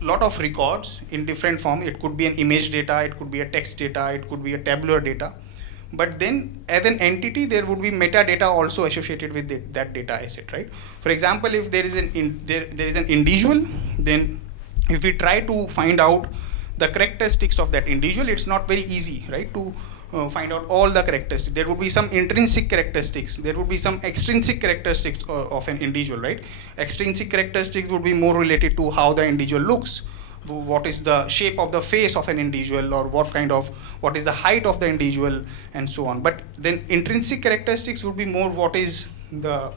lot of records in different form. It could be an image data, it could be a text data, it could be a tabular data. But then as an entity, there would be metadata also associated with that data asset, right? For example, if there is an individual, then if we try to find out the characteristics of that individual, it's not very easy, right, to find out all the characteristics. There would be some intrinsic characteristics, there would be some extrinsic characteristics of an individual, right? Extrinsic characteristics would be more related to how the individual looks, what is the shape of the face of an individual, or what is the height of the individual, and so on. But then intrinsic characteristics would be more what is the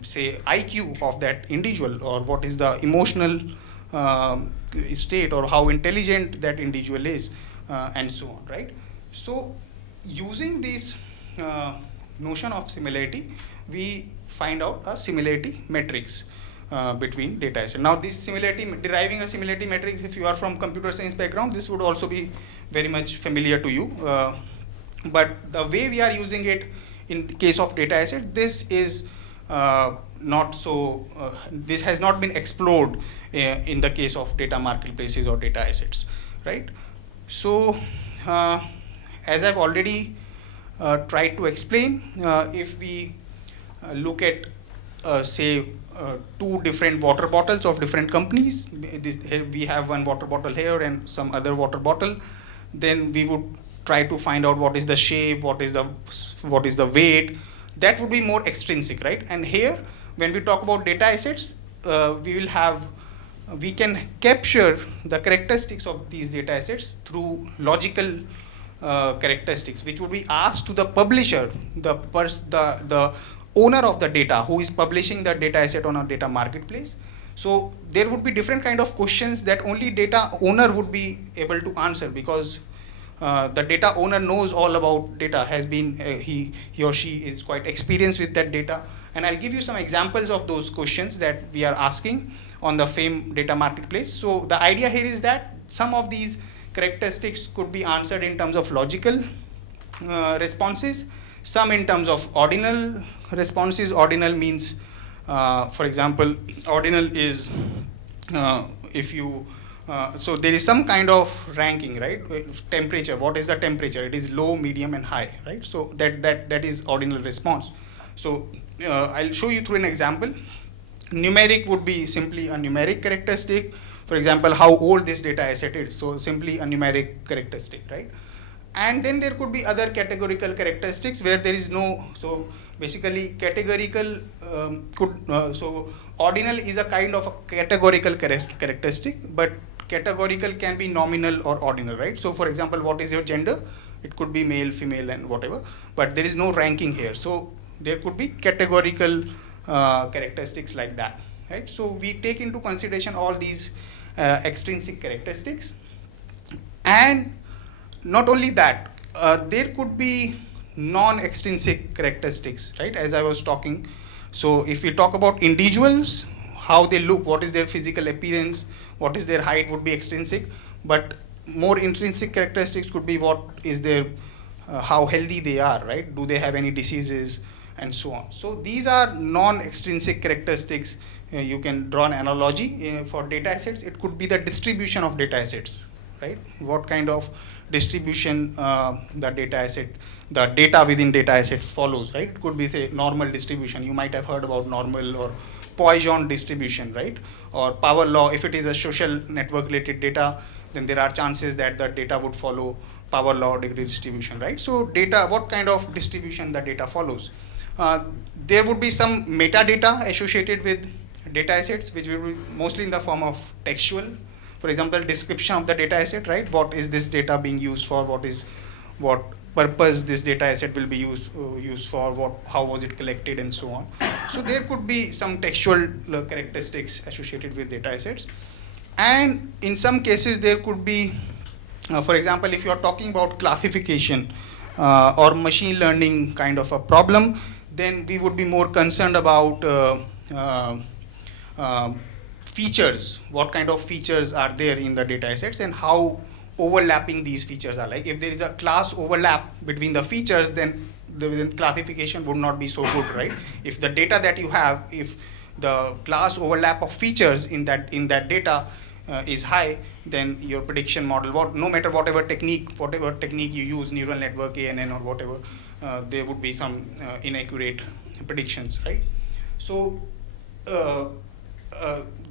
say IQ of that individual, or what is the emotional state, or how intelligent that individual is, and so on, right? So using this notion of similarity, we find out a similarity matrix between data assets. Now this similarity, deriving a similarity matrix, if you are from computer science background, this would also be very much familiar to you. But the way we are using it in the case of data asset, this is not so, this has not been explored in the case of data marketplaces or data assets, right? So as I've already tried to explain, if we look at say, two different water bottles of different companies. Here we have one water bottle here and some other water bottle. Then we would try to find out what is the shape, what is the weight. That would be more extrinsic, right? And here, when we talk about data assets, we can capture the characteristics of these data assets through logical characteristics, which would be asked to the publisher, the owner of the data, who is publishing the data asset on a data marketplace. So there would be different kind of questions that only data owner would be able to answer, because the data owner knows all about data, has been, he or she is quite experienced with that data. And I'll give you some examples of those questions that we are asking on the FAME data marketplace. So the idea here is that some of these characteristics could be answered in terms of logical responses, some in terms of ordinal responses. Ordinal means, for example, ordinal is if you so there is some kind of ranking, right? Temperature, what is the temperature? It is low, medium, and high, right? So that is ordinal response. So I'll show you through an example. Numeric would be simply a numeric characteristic. For example, how old this data asset is. So simply a numeric characteristic, right? And then there could be other categorical characteristics where there is no, so basically categorical so ordinal is a kind of a categorical characteristic, but categorical can be nominal or ordinal, right? So for example, what is your gender? It could be male, female, and whatever, but there is no ranking here. So there could be categorical characteristics like that, right? So we take into consideration all these extrinsic characteristics. And not only that, there could be non-extrinsic characteristics, right? As I was talking. So if we talk about individuals, how they look, what is their physical appearance, what is their height would be extrinsic, but more intrinsic characteristics could be what is their, how healthy they are, right? Do they have any diseases, and so on. So these are non-extrinsic characteristics. You can draw an analogy for data assets. It could be the distribution of data assets, right? What kind of distribution the data within data assets follows, right? It could be, say, normal distribution. You might have heard about normal or Poisson distribution, right? Or power law. If it is a social network related data, then there are chances that the data would follow power law degree distribution, right? So data, what kind of distribution the data follows. There would be some metadata associated with data assets, which will be mostly in the form of textual. For example, description of the data asset, right? What is this data being used for? What purpose this data asset will be used for? How was it collected, and so on. So there could be some textual characteristics associated with data assets. And in some cases, there could be, for example, if you are talking about classification or machine learning kind of a problem, then we would be more concerned about features. What kind of features are there in the data assets and how overlapping these features are. Like if there is a class overlap between the features, then the classification would not be so good, right? If the data that you have, if the class overlap of features in that data is high, then your prediction model, no matter whatever technique you use, neural network, ANN, or whatever, there would be some inaccurate predictions, right? So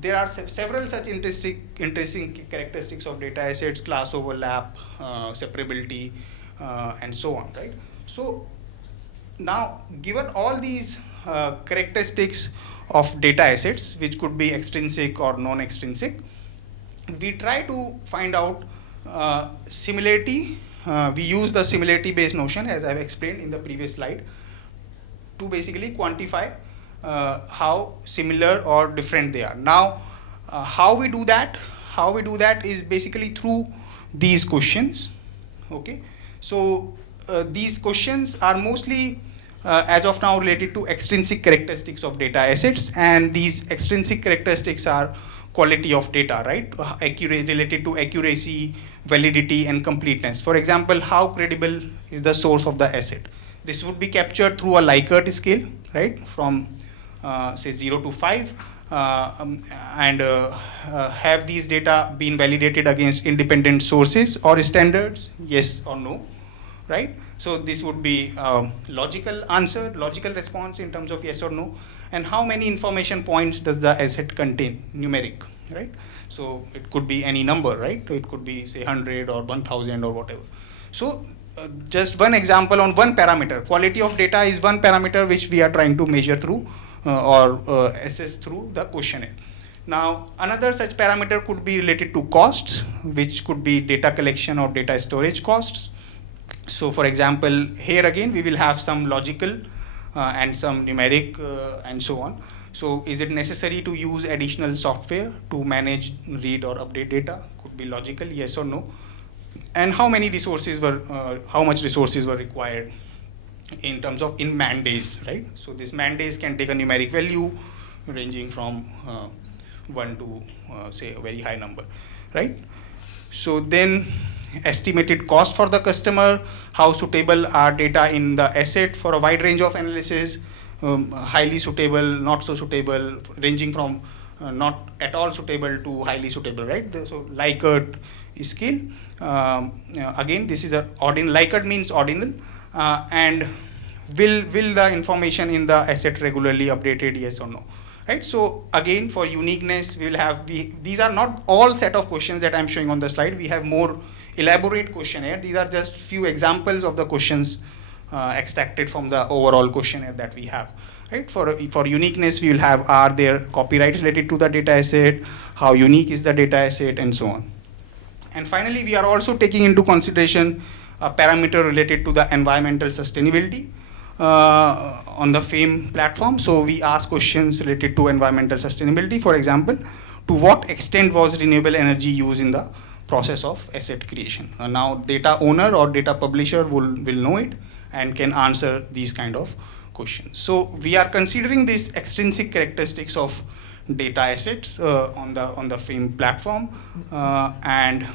there are several such interesting characteristics of data assets: class overlap, separability, and so on, right? So now, given all these characteristics of data assets, which could be extrinsic or non-extrinsic, we try to find out similarity. We use the similarity-based notion, as I've explained in the previous slide, to basically quantify how similar or different they are. Now, how we do that? How we do that is basically through these questions. Okay, so these questions are mostly, as of now, related to extrinsic characteristics of data assets, and these extrinsic characteristics are quality of data, right? Related to accuracy, validity, and completeness. For example, how credible is the source of the asset? This would be captured through a Likert scale, right? From say 0 to 5, and have these data been validated against independent sources or standards? Yes or no, right? So this would be logical answer, logical response in terms of yes or no, and how many information points does the asset contain, numeric, right? So it could be any number, right? It could be say 100 or 1000 or whatever. So just one example on one parameter. Quality of data is one parameter which we are trying to measure through or assess through the questionnaire. Now, another such parameter could be related to costs, which could be data collection or data storage costs. So for example, here again, we will have some logical and some numeric and so on. So is it necessary to use additional software to manage, read or update data? Could be logical, yes or no. And how many resources were, how much resources were required in terms of in man days, right? So this man days can take a numeric value ranging from 1 to say a very high number, right? So then estimated cost for the customer, how suitable are data in the asset for a wide range of analysis, highly suitable, not so suitable, ranging from not at all suitable to highly suitable, right? So Likert scale. Again, this is a ordinal. Likert means ordinal, and will the information in the asset regularly updated, yes or no? Right. So again, for uniqueness, we will have these are not all set of questions that I'm showing on the slide. We have more elaborate questionnaire. These are just few examples of the questions extracted from the overall questionnaire that we have. Right. For uniqueness, we will have, are there copyrights related to the data asset? How unique is the data asset, and so on. And finally, we are also taking into consideration a parameter related to the environmental sustainability on the FAME platform. So we ask questions related to environmental sustainability. For example, to what extent was renewable energy used in the process of asset creation? Now data owner or data publisher will know it and can answer these kind of questions. So we are considering these extrinsic characteristics of data assets on the FAME platform and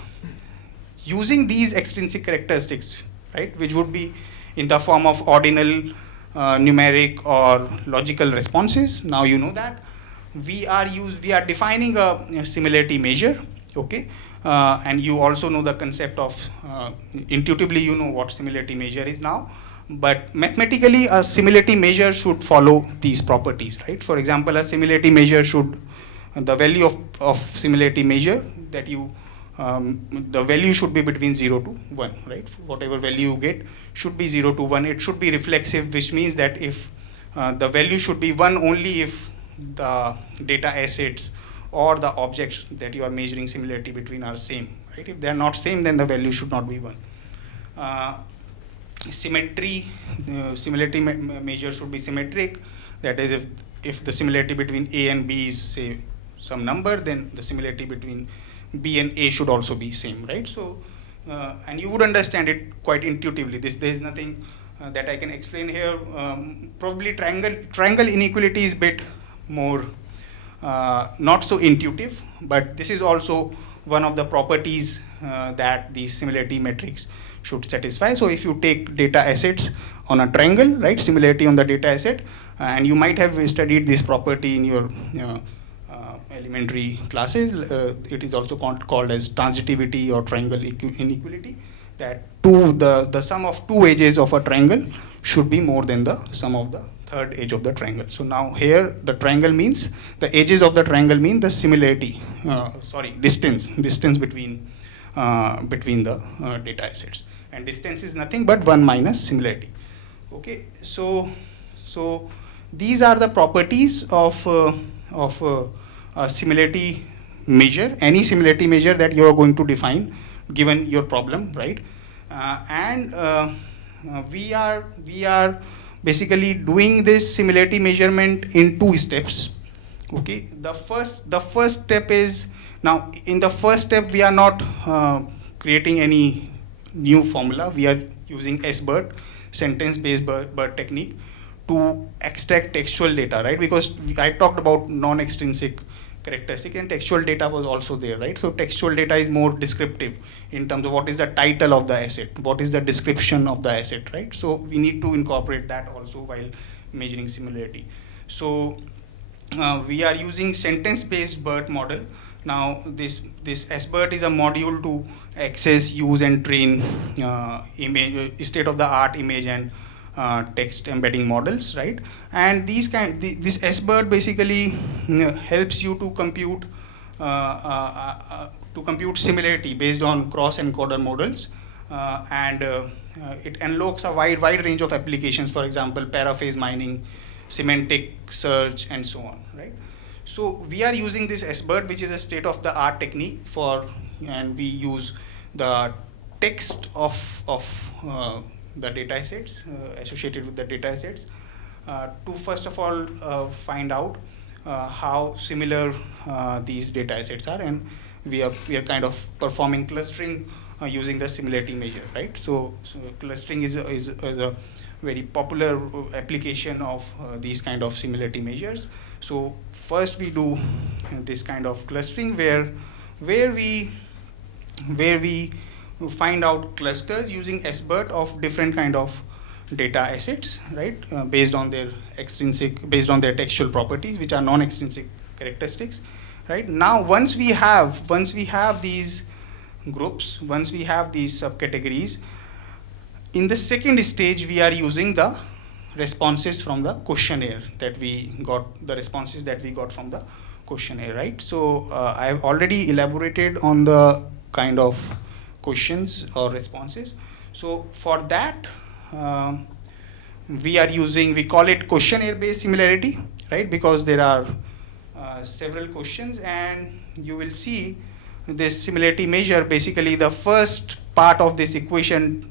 using these extrinsic characteristics, right, which would be in the form of ordinal, numeric or logical responses. Now you know that we are defining a similarity measure, okay, and you also know the concept of intuitively you know what similarity measure is now, but mathematically a similarity measure should follow these properties, right? For example, a similarity measure should, the value of similarity measure that you the value should be between 0 to 1, right? Whatever value you get should be 0 to 1. It should be reflexive, which means that if the value should be 1 only if the data assets or the objects that you are measuring similarity between are same, right? If they are not same, then the value should not be 1. Symmetry, similarity measure should be symmetric. That is, if the similarity between A and B is say some number, then the similarity between B and A should also be same, right? So, and you would understand it quite intuitively. There is nothing that I can explain here. Probably triangle inequality is bit more not so intuitive, but this is also one of the properties that these similarity metrics should satisfy. So if you take data assets on a triangle, right, similarity on the data asset, and you might have studied this property in your elementary classes. It is also called as transitivity or triangle inequality, that the sum of two edges of a triangle should be more than the sum of the third edge of the triangle. So now here the triangle means, the edges of the triangle mean the similarity, distance between the data assets. And distance is nothing but 1 minus similarity. Okay, so these are the properties of a similarity measure, any similarity measure that you are going to define given your problem, right? We are basically doing this similarity measurement in 2 steps. Okay, the first step is, now in the first step we are not creating any new formula. We are using SBERT, sentence-based BERT technique, to extract textual data, right? Because I talked about non-extrinsic characteristic, and textual data was also there, right? So textual data is more descriptive in terms of what is the title of the asset, what is the description of the asset, right? So we need to incorporate that also while measuring similarity. So we are using sentence-based BERT model Now this SBERT is a module to access, use, and train state of the art image and text embedding models, right? And this SBERT basically helps you to compute similarity based on cross encoder models, and it unlocks a wide range of applications. For example, paraphrase mining, semantic search, and so on, right? So we are using this SBERT, which is a state-of-the-art technique and we use the text of the data assets associated with the data assets to first of all find out how similar these data assets are, and we are kind of performing clustering using the similarity measure, right? So clustering is a very popular application of these kind of similarity measures. So first we do this kind of clustering where we find out clusters using SBERT of different kind of data assets, right? Based on their textual properties, which are non-extrinsic characteristics, right? Now once we have these groups, once we have these subcategories, in the second stage we are using the responses from the questionnaire that we got from the questionnaire, right? So I have already elaborated on the kind of questions or responses. So for that, we call it questionnaire based similarity, right? Because there are several questions, and you will see this similarity measure. Basically the first part of this equation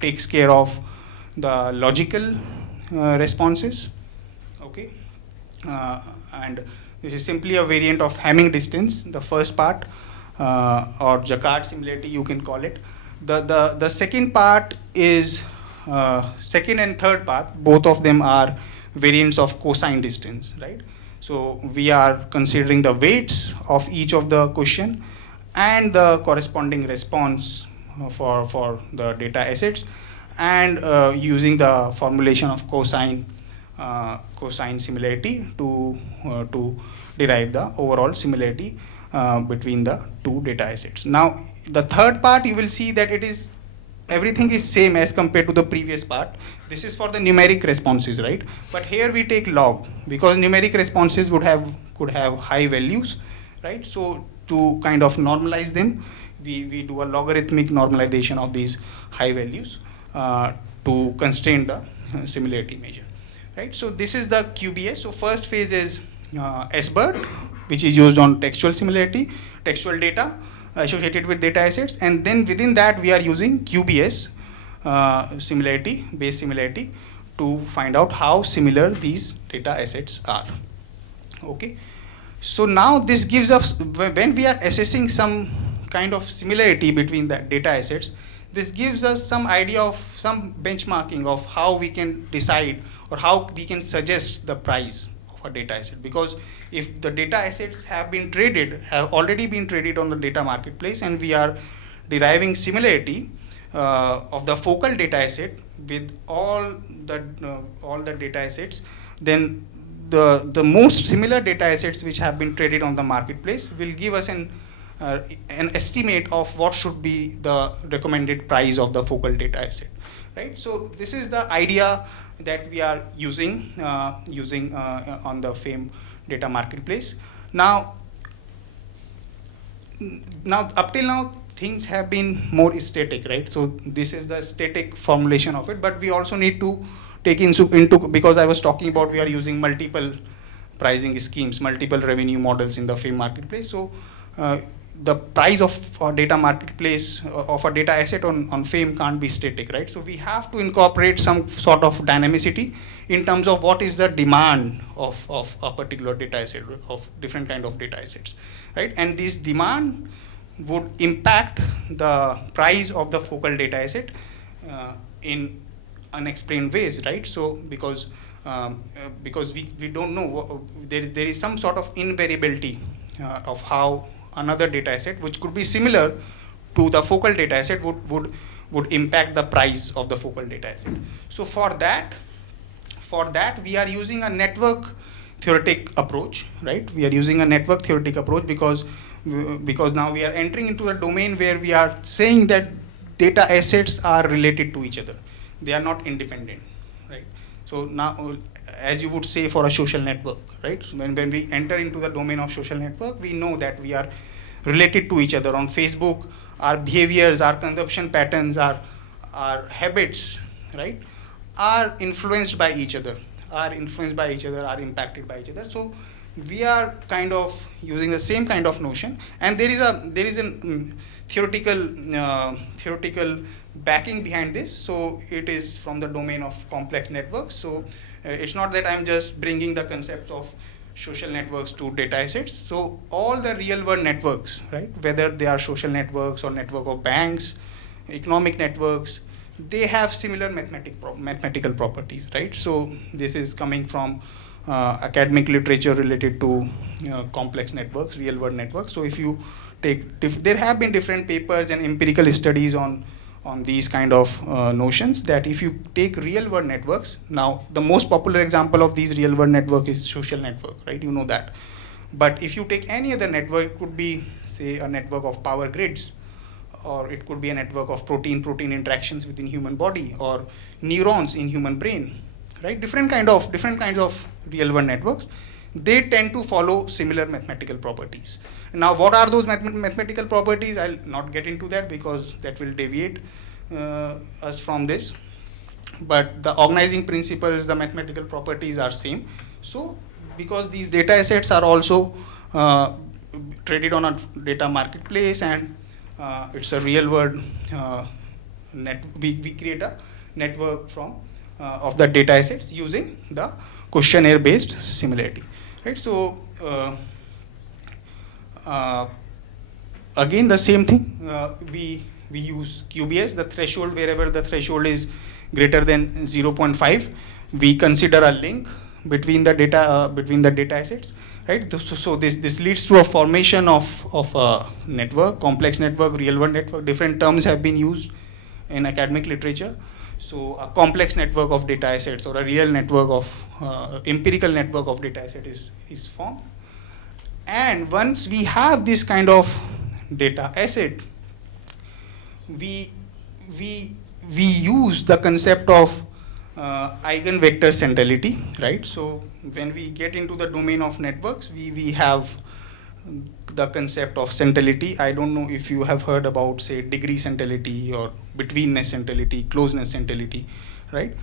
takes care of the logical responses, okay? And this is simply a variant of Hamming distance, the first part, or Jacquard similarity you can call it. The second part is second and third part, both of them are variants of cosine distance, right? So we are considering the weights of each of the question and the corresponding response for the data assets, and using the formulation of cosine similarity to derive the overall similarity between the two data assets. Now the third part, you will see that everything is same as compared to the previous part. This is for the numeric responses, right? But here we take log, because numeric responses could have high values, right? So to kind of normalize them, we do a logarithmic normalization of these high values to constrain the similarity measure, right? So this is the QBS. So first phase is SBERT, which is used on textual similarity, textual data associated with data assets, and then within that we are using QBS, based similarity, to find out how similar these data assets are. Okay, so now this gives us, when we are assessing some kind of similarity between the data assets, this gives us some idea of some benchmarking of how we can decide or how we can suggest the price of a data asset. Because if the data assets have already been traded on the data marketplace, and we are deriving similarity of the focal data asset with all the data assets, then the most similar data assets which have been traded on the marketplace will give us an estimate of what should be the recommended price of the focal data asset, right? So this is the idea that we are using on the FAME data marketplace. Now up till now things have been more static, right? So this is the static formulation of it, but we also need to take into, because I was talking about we are using multiple pricing schemes, multiple revenue models in the FAME marketplace. So the price of a data marketplace, of a data asset on FAME can't be static, right? So we have to incorporate some sort of dynamicity in terms of what is the demand of a particular data asset, of different kind of data assets, right? And this demand would impact the price of the focal data asset in unexplained ways, right? So because we don't know, there is some sort of invariability of how another data asset, which could be similar to the focal data asset, would impact the price of the focal data asset. So for that we are using a network theoretic approach, right? We are using a network theoretic approach because because now we are entering into a domain where we are saying that data assets are related to each other. They are not independent, right? So now, as you would say for a social network, right? When we enter into the domain of social network, we know that we are related to each other. On Facebook, our behaviors, our consumption patterns, our habits, right, are influenced by each other, are impacted by each other. So we are kind of using the same kind of notion, and there is a theoretical backing behind this. So it is from the domain of complex networks. So it's not that I'm just bringing the concept of social networks to data assets. So all the real world networks, right, whether they are social networks or network of banks, economic networks, they have similar mathematical properties, right? So this is coming from academic literature related to complex networks, real world networks. So if you take, there have been different papers and empirical studies on these kind of notions, that if you take real world networks, now the most popular example of these real world network is social network, right? You know that. But if you take any other network, it could be, say, a network of power grids, or it could be a network of protein-protein interactions within human body, or neurons in human brain, right? Different kinds of real world networks. They tend to follow similar mathematical properties. Now, what are those mathematical properties? I'll not get into that because that will deviate us from this. But the organizing principles, the mathematical properties are same. So, because these data assets are also traded on a data marketplace, and it's a real world we create a network from of the data assets using the questionnaire based similarity, right? So again the same thing, we use QBS, the threshold. Wherever the threshold is greater than 0.5, we consider a link between the data assets, right? So this leads to a formation of a network, complex network, real world network. Different terms have been used in academic literature. So a complex network of data assets, or a real network of empirical network of data asset is formed. And once we have this kind of data asset, we use the concept of eigenvector centrality, right? So when we get into the domain of networks, we have the concept of centrality. I don't know if you have heard about, say, degree centrality, or betweenness centrality, closeness centrality, right?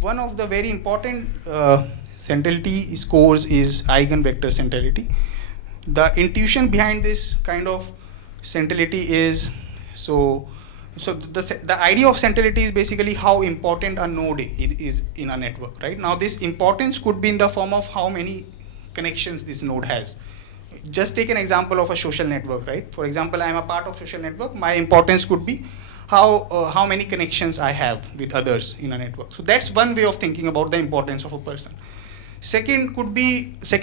One of the very important centrality scores is eigenvector centrality. The intuition behind this kind of centrality is, so the idea of centrality is basically how important a node is in a network, right? Now this importance could be in the form of how many connections this node has. Just take an example of a social network, right? For example, I am a part of social network. My importance could be how many connections I have with others in a network. So that's one way of thinking about the importance of a person. Second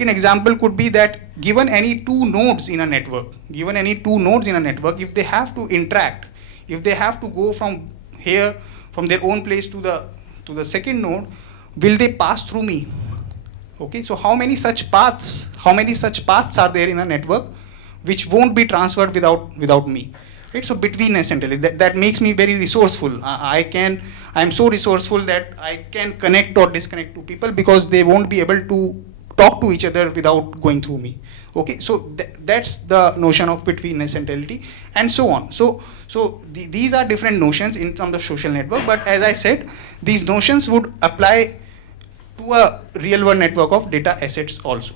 example could be that given any two nodes in a network, if they have to interact, if they have to go from here, from their own place to the second node, will they pass through me? Okay, so how many such paths are there in a network which won't be transferred without me? Right? So betweenness centrality, that makes me very resourceful. I'm so resourceful that I can connect or disconnect to people because they won't be able to talk to each other without going through me. Okay, so that's the notion of betweenness centrality, and so on. So these are different notions in terms of social network, but as I said, these notions would apply to a real world network of data assets also.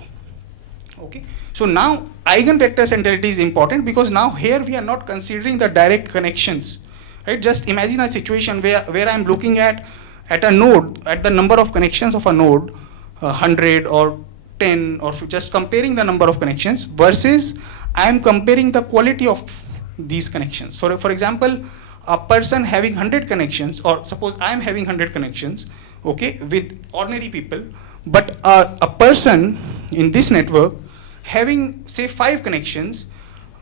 Okay, so now eigenvector centrality is important because now here we are not considering the direct connections, right? Just imagine a situation where I'm looking at a node, at the number of connections of a node, 100 or 10, or just comparing the number of connections versus I'm comparing the quality of these connections. For example, a person having 100 connections, or suppose I'm having 100 connections, okay, with ordinary people, but a person in this network having, say, 5 connections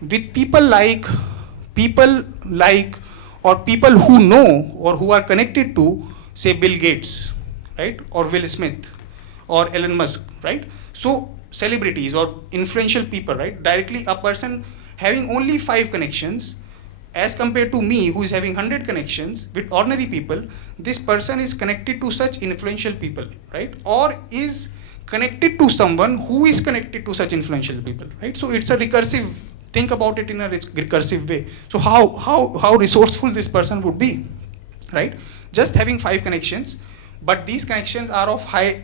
with people like, or people who know or who are connected to, say, Bill Gates, right, or Will Smith, or Elon Musk, right? So celebrities or influential people, right? Directly a person having only 5 connections as compared to me who is having 100 connections with ordinary people, this person is connected to such influential people, right? Or is connected to someone who is connected to such influential people, right? So it's a recursive, think about it in a recursive way. So how resourceful this person would be, right? Just having 5 connections, but these connections are of high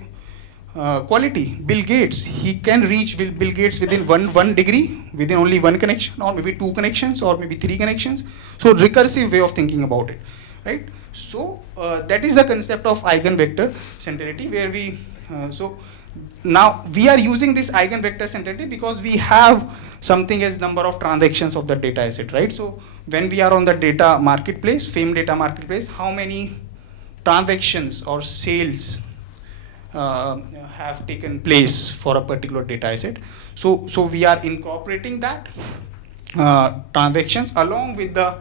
quality. Bill Gates, he can reach Bill Gates within one degree, within only 1 connection, or maybe 2 connections, or maybe 3 connections. So recursive way of thinking about it, right? So that is the concept of eigenvector centrality, where we so now we are using this eigenvector centrality because we have something as number of transactions of the data asset, right? So when we are on the data marketplace, fame data marketplace, how many transactions or sales have taken place for a particular data asset. So we are incorporating that transactions along with the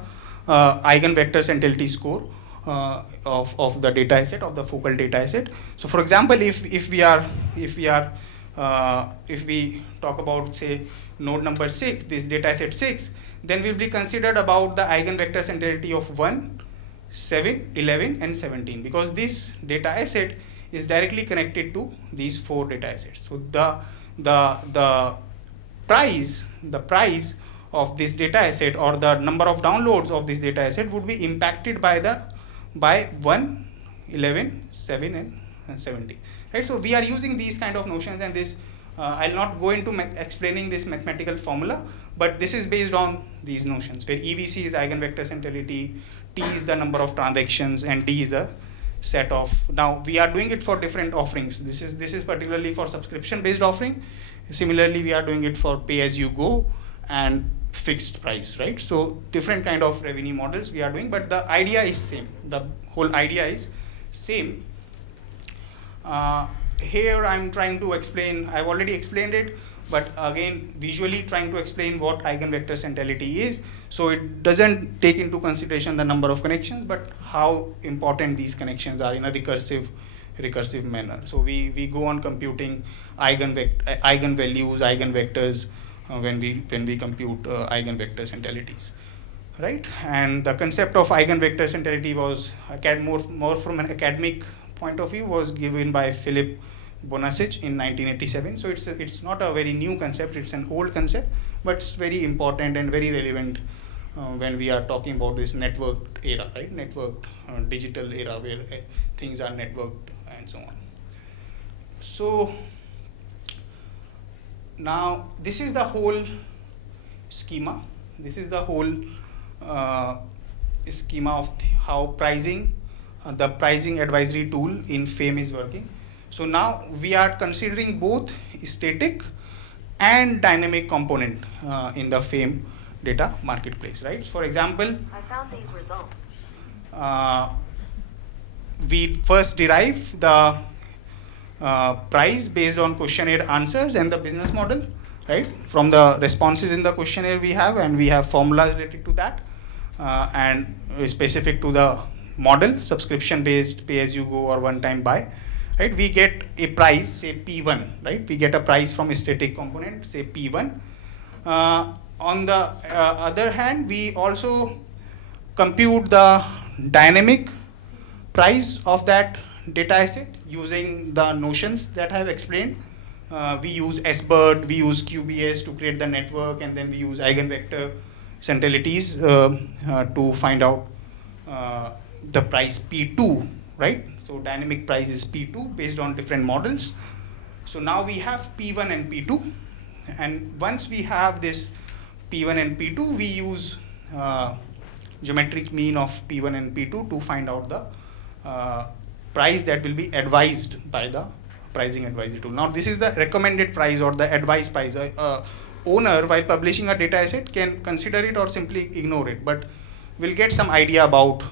eigenvector centrality score of the data asset, of the focal data asset. So for example, if we talk about, say, node number 6, this data asset 6, then will be considered about the eigenvector centrality of 1, 7, 11, and 17, because this data asset is directly connected to these 4 data assets. So the price of this data asset, or the number of downloads of this data asset, would be impacted by 1, 11, 7, and 17. Right? So we are using these kind of notions, and this I'll not go into explaining this mathematical formula, but this is based on these notions, where EVC is eigenvector centrality, T is the number of transactions, and D is the set of. Now we are doing it for different offerings. This is particularly for subscription based offering. Similarly, we are doing it for pay as you go and fixed price, right? So different kind of revenue models we are doing, but the idea is same. The whole idea is same. Here I'm trying to explain, I've already explained it, but again visually trying to explain what eigenvector centrality is. So it doesn't take into consideration the number of connections, but how important these connections are in a recursive manner. So we go on computing eigenvalues, eigenvectors when we compute eigenvector centralities, right? And the concept of eigenvector centrality was more from an academic point of view, was given by Philip Bonasic in 1987. So it's not a very new concept, it's an old concept, but it's very important and very relevant when we are talking about this networked era, right? Networked digital era, where things are networked and so on. So now this is the whole schema. This is the whole schema of how pricing, the pricing advisory tool in FAME is working. So now we are considering both static and dynamic component in the FAME data marketplace, right? For example, I found these results. We first derive the price based on questionnaire answers and the business model, right? From the responses in the questionnaire we have, and we have formulas related to that, and specific to the model, subscription based, pay as you go or one time buy, right? We get a price, say P1, right? We get a price from a static component, say P1. On the other hand, we also compute the dynamic price of that data asset using the notions that I have explained. We use SBERT, we use QBS to create the network, and then we use eigenvector centralities to find out the price P2, right? So dynamic price is P2 based on different models. So now we have P1 and P2, and once we have this P1 and P2, we use geometric mean of P1 and P2 to find out the price that will be advised by the pricing advisory tool. Now this is the recommended price or the advised price. Owner, while publishing a data asset, can consider it or simply ignore it, but we'll get some idea about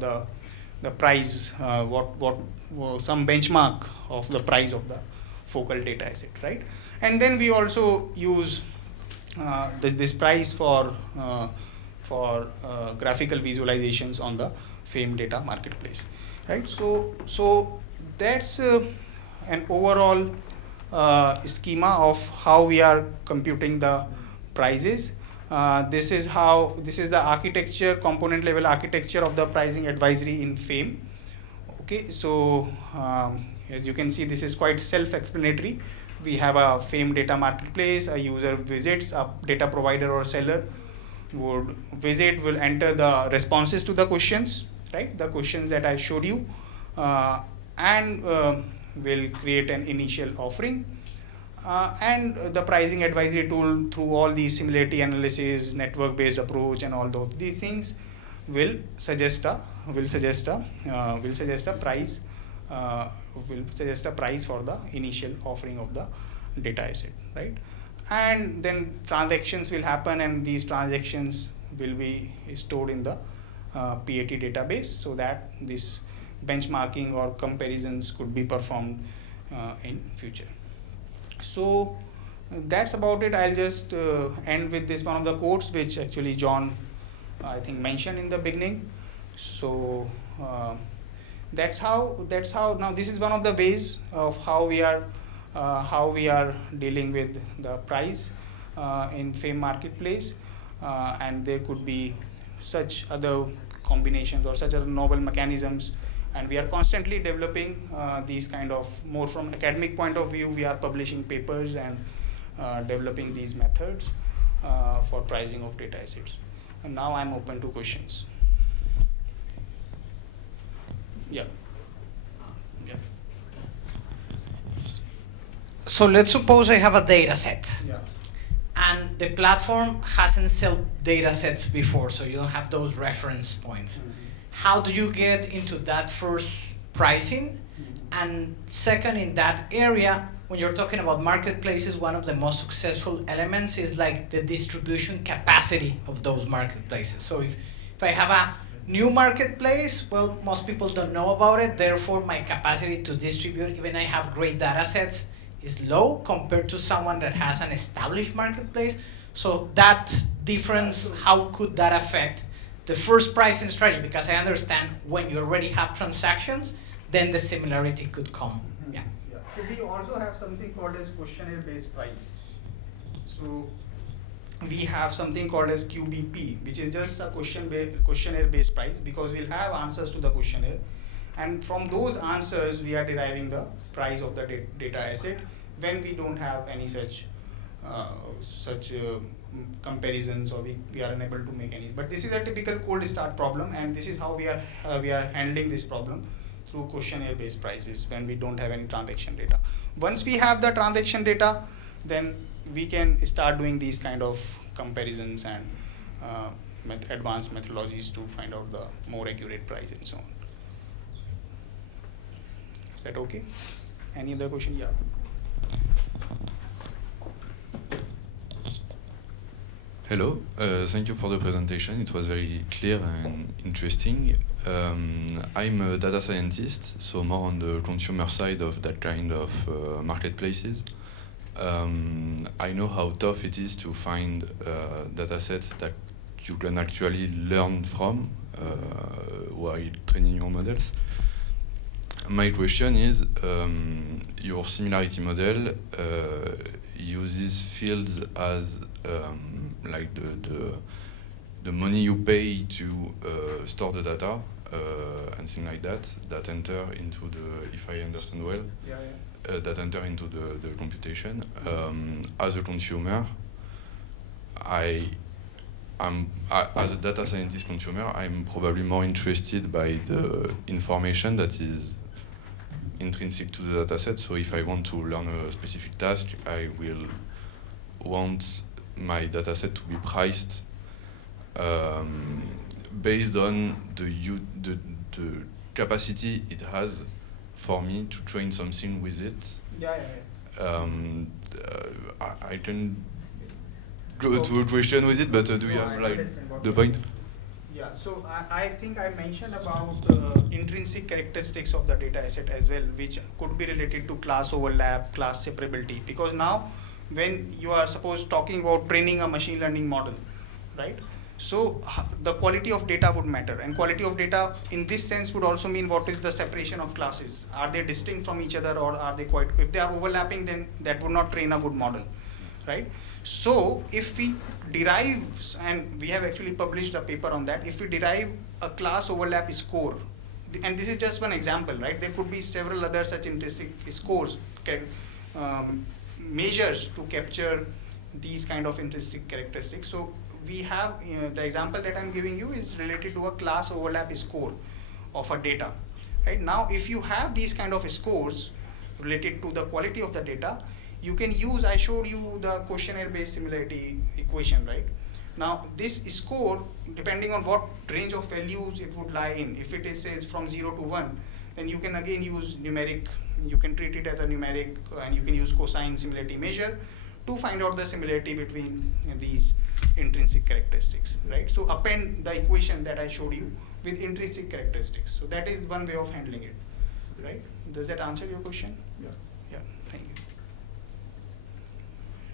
the price, what some benchmark of the price of the focal data asset, right? And then we also use this price for graphical visualizations on the FAME data marketplace, right? So that's an overall schema of how we are computing the prices. This is the architecture, component level architecture of the pricing advisory in FAME. Okay, so as you can see, this is quite self-explanatory. We have a FAME data marketplace, a user visits, a data provider or seller would visit, will enter the responses to the questions, right? The questions that I showed you, and will create an initial offering. And the pricing advisory tool, through all these similarity analysis, network-based approach, and all these things, will suggest a price for the initial offering of the data asset, right? And then transactions will happen, and these transactions will be stored in the PAT database, so that this benchmarking or comparisons could be performed in future. So that's about it. I'll just end with this one of the quotes which actually John I think mentioned in the beginning. So that's how now this is one of the ways of how we are dealing with the price in FAME marketplace, and there could be such other combinations or such other novel mechanisms, and we are constantly developing these kind of, more from academic point of view, we are publishing papers and developing these methods for pricing of data assets. And now I'm open to questions. Yeah. So let's suppose I have a data set. Yeah. And the platform hasn't sold data sets before, so you don't have those reference points. Mm-hmm. How do you get into that first pricing? Mm-hmm. And second, in that area, when you're talking about marketplaces, one of the most successful elements is like the distribution capacity of those marketplaces. So if I have a new marketplace, well, most people don't know about it, therefore my capacity to distribute, even I have great data sets, is low compared to someone that has an established marketplace. So that difference, how could that affect the first pricing strategy? Because I understand when you already have transactions, then the similarity could come. Mm-hmm. Yeah. So we also have something called as questionnaire-based price. So we have something called as QBP, which is just a questionnaire-based price, because we'll have answers to the questionnaire, and from those answers we are deriving the price of the data asset when we don't have any such comparisons, or we are unable to make any. But this is a typical cold start problem, and this is how we are handling this problem, through questionnaire-based prices when we don't have any transaction data. Once we have the transaction data, then we can start doing these kind of comparisons and advanced methodologies to find out the more accurate price and so on. Is that okay? Any other question? Yeah. Hello, thank you for the presentation. It was very clear and interesting. I'm a data scientist, so more on the consumer side of that kind of marketplaces. I know how tough it is to find data sets that you can actually learn from while training your models. My question is, your similarity model uses fields as like the money you pay to store the data and things like that enter into the, if I understand well, that enter into the computation. As a consumer, as a data scientist consumer, I'm probably more interested by the information that is intrinsic to the dataset. So if I want to learn a specific task, I will want my dataset to be priced based on the capacity it has for me to train something with it. I can go to a question with it, but do you have like the point? Yeah, so I think I mentioned about intrinsic characteristics of the data asset as well, which could be related to class overlap, class separability. Because now, when you are suppose talking about training a machine learning model, right? So the quality of data would matter, and quality of data in this sense would also mean what is the separation of classes. Are they distinct from each other, or are they quite, if they are overlapping, then that would not train a good model, right? So if we derive, and we have actually published a paper on that, if we derive a class overlap score, and this is just one example, right? There could be several other such intrinsic scores, measures to capture these kind of intrinsic characteristics. So we have, the example that I'm giving you is related to a class overlap score of a data, right? Now, if you have these kind of scores related to the quality of the data, you can use, I showed you the questionnaire-based similarity equation, right? Now, this score, depending on what range of values it would lie in, if it is says from 0 to 1, then you can again use numeric, you can treat it as a numeric, and you can use cosine similarity measure to find out the similarity between these intrinsic characteristics, right? So append the equation that I showed you with intrinsic characteristics. So that is one way of handling it, right? Does that answer your question? Yeah. Yeah, thank you.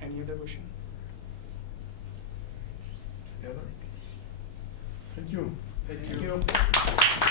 Any other question? Heather? Thank you. Thank you.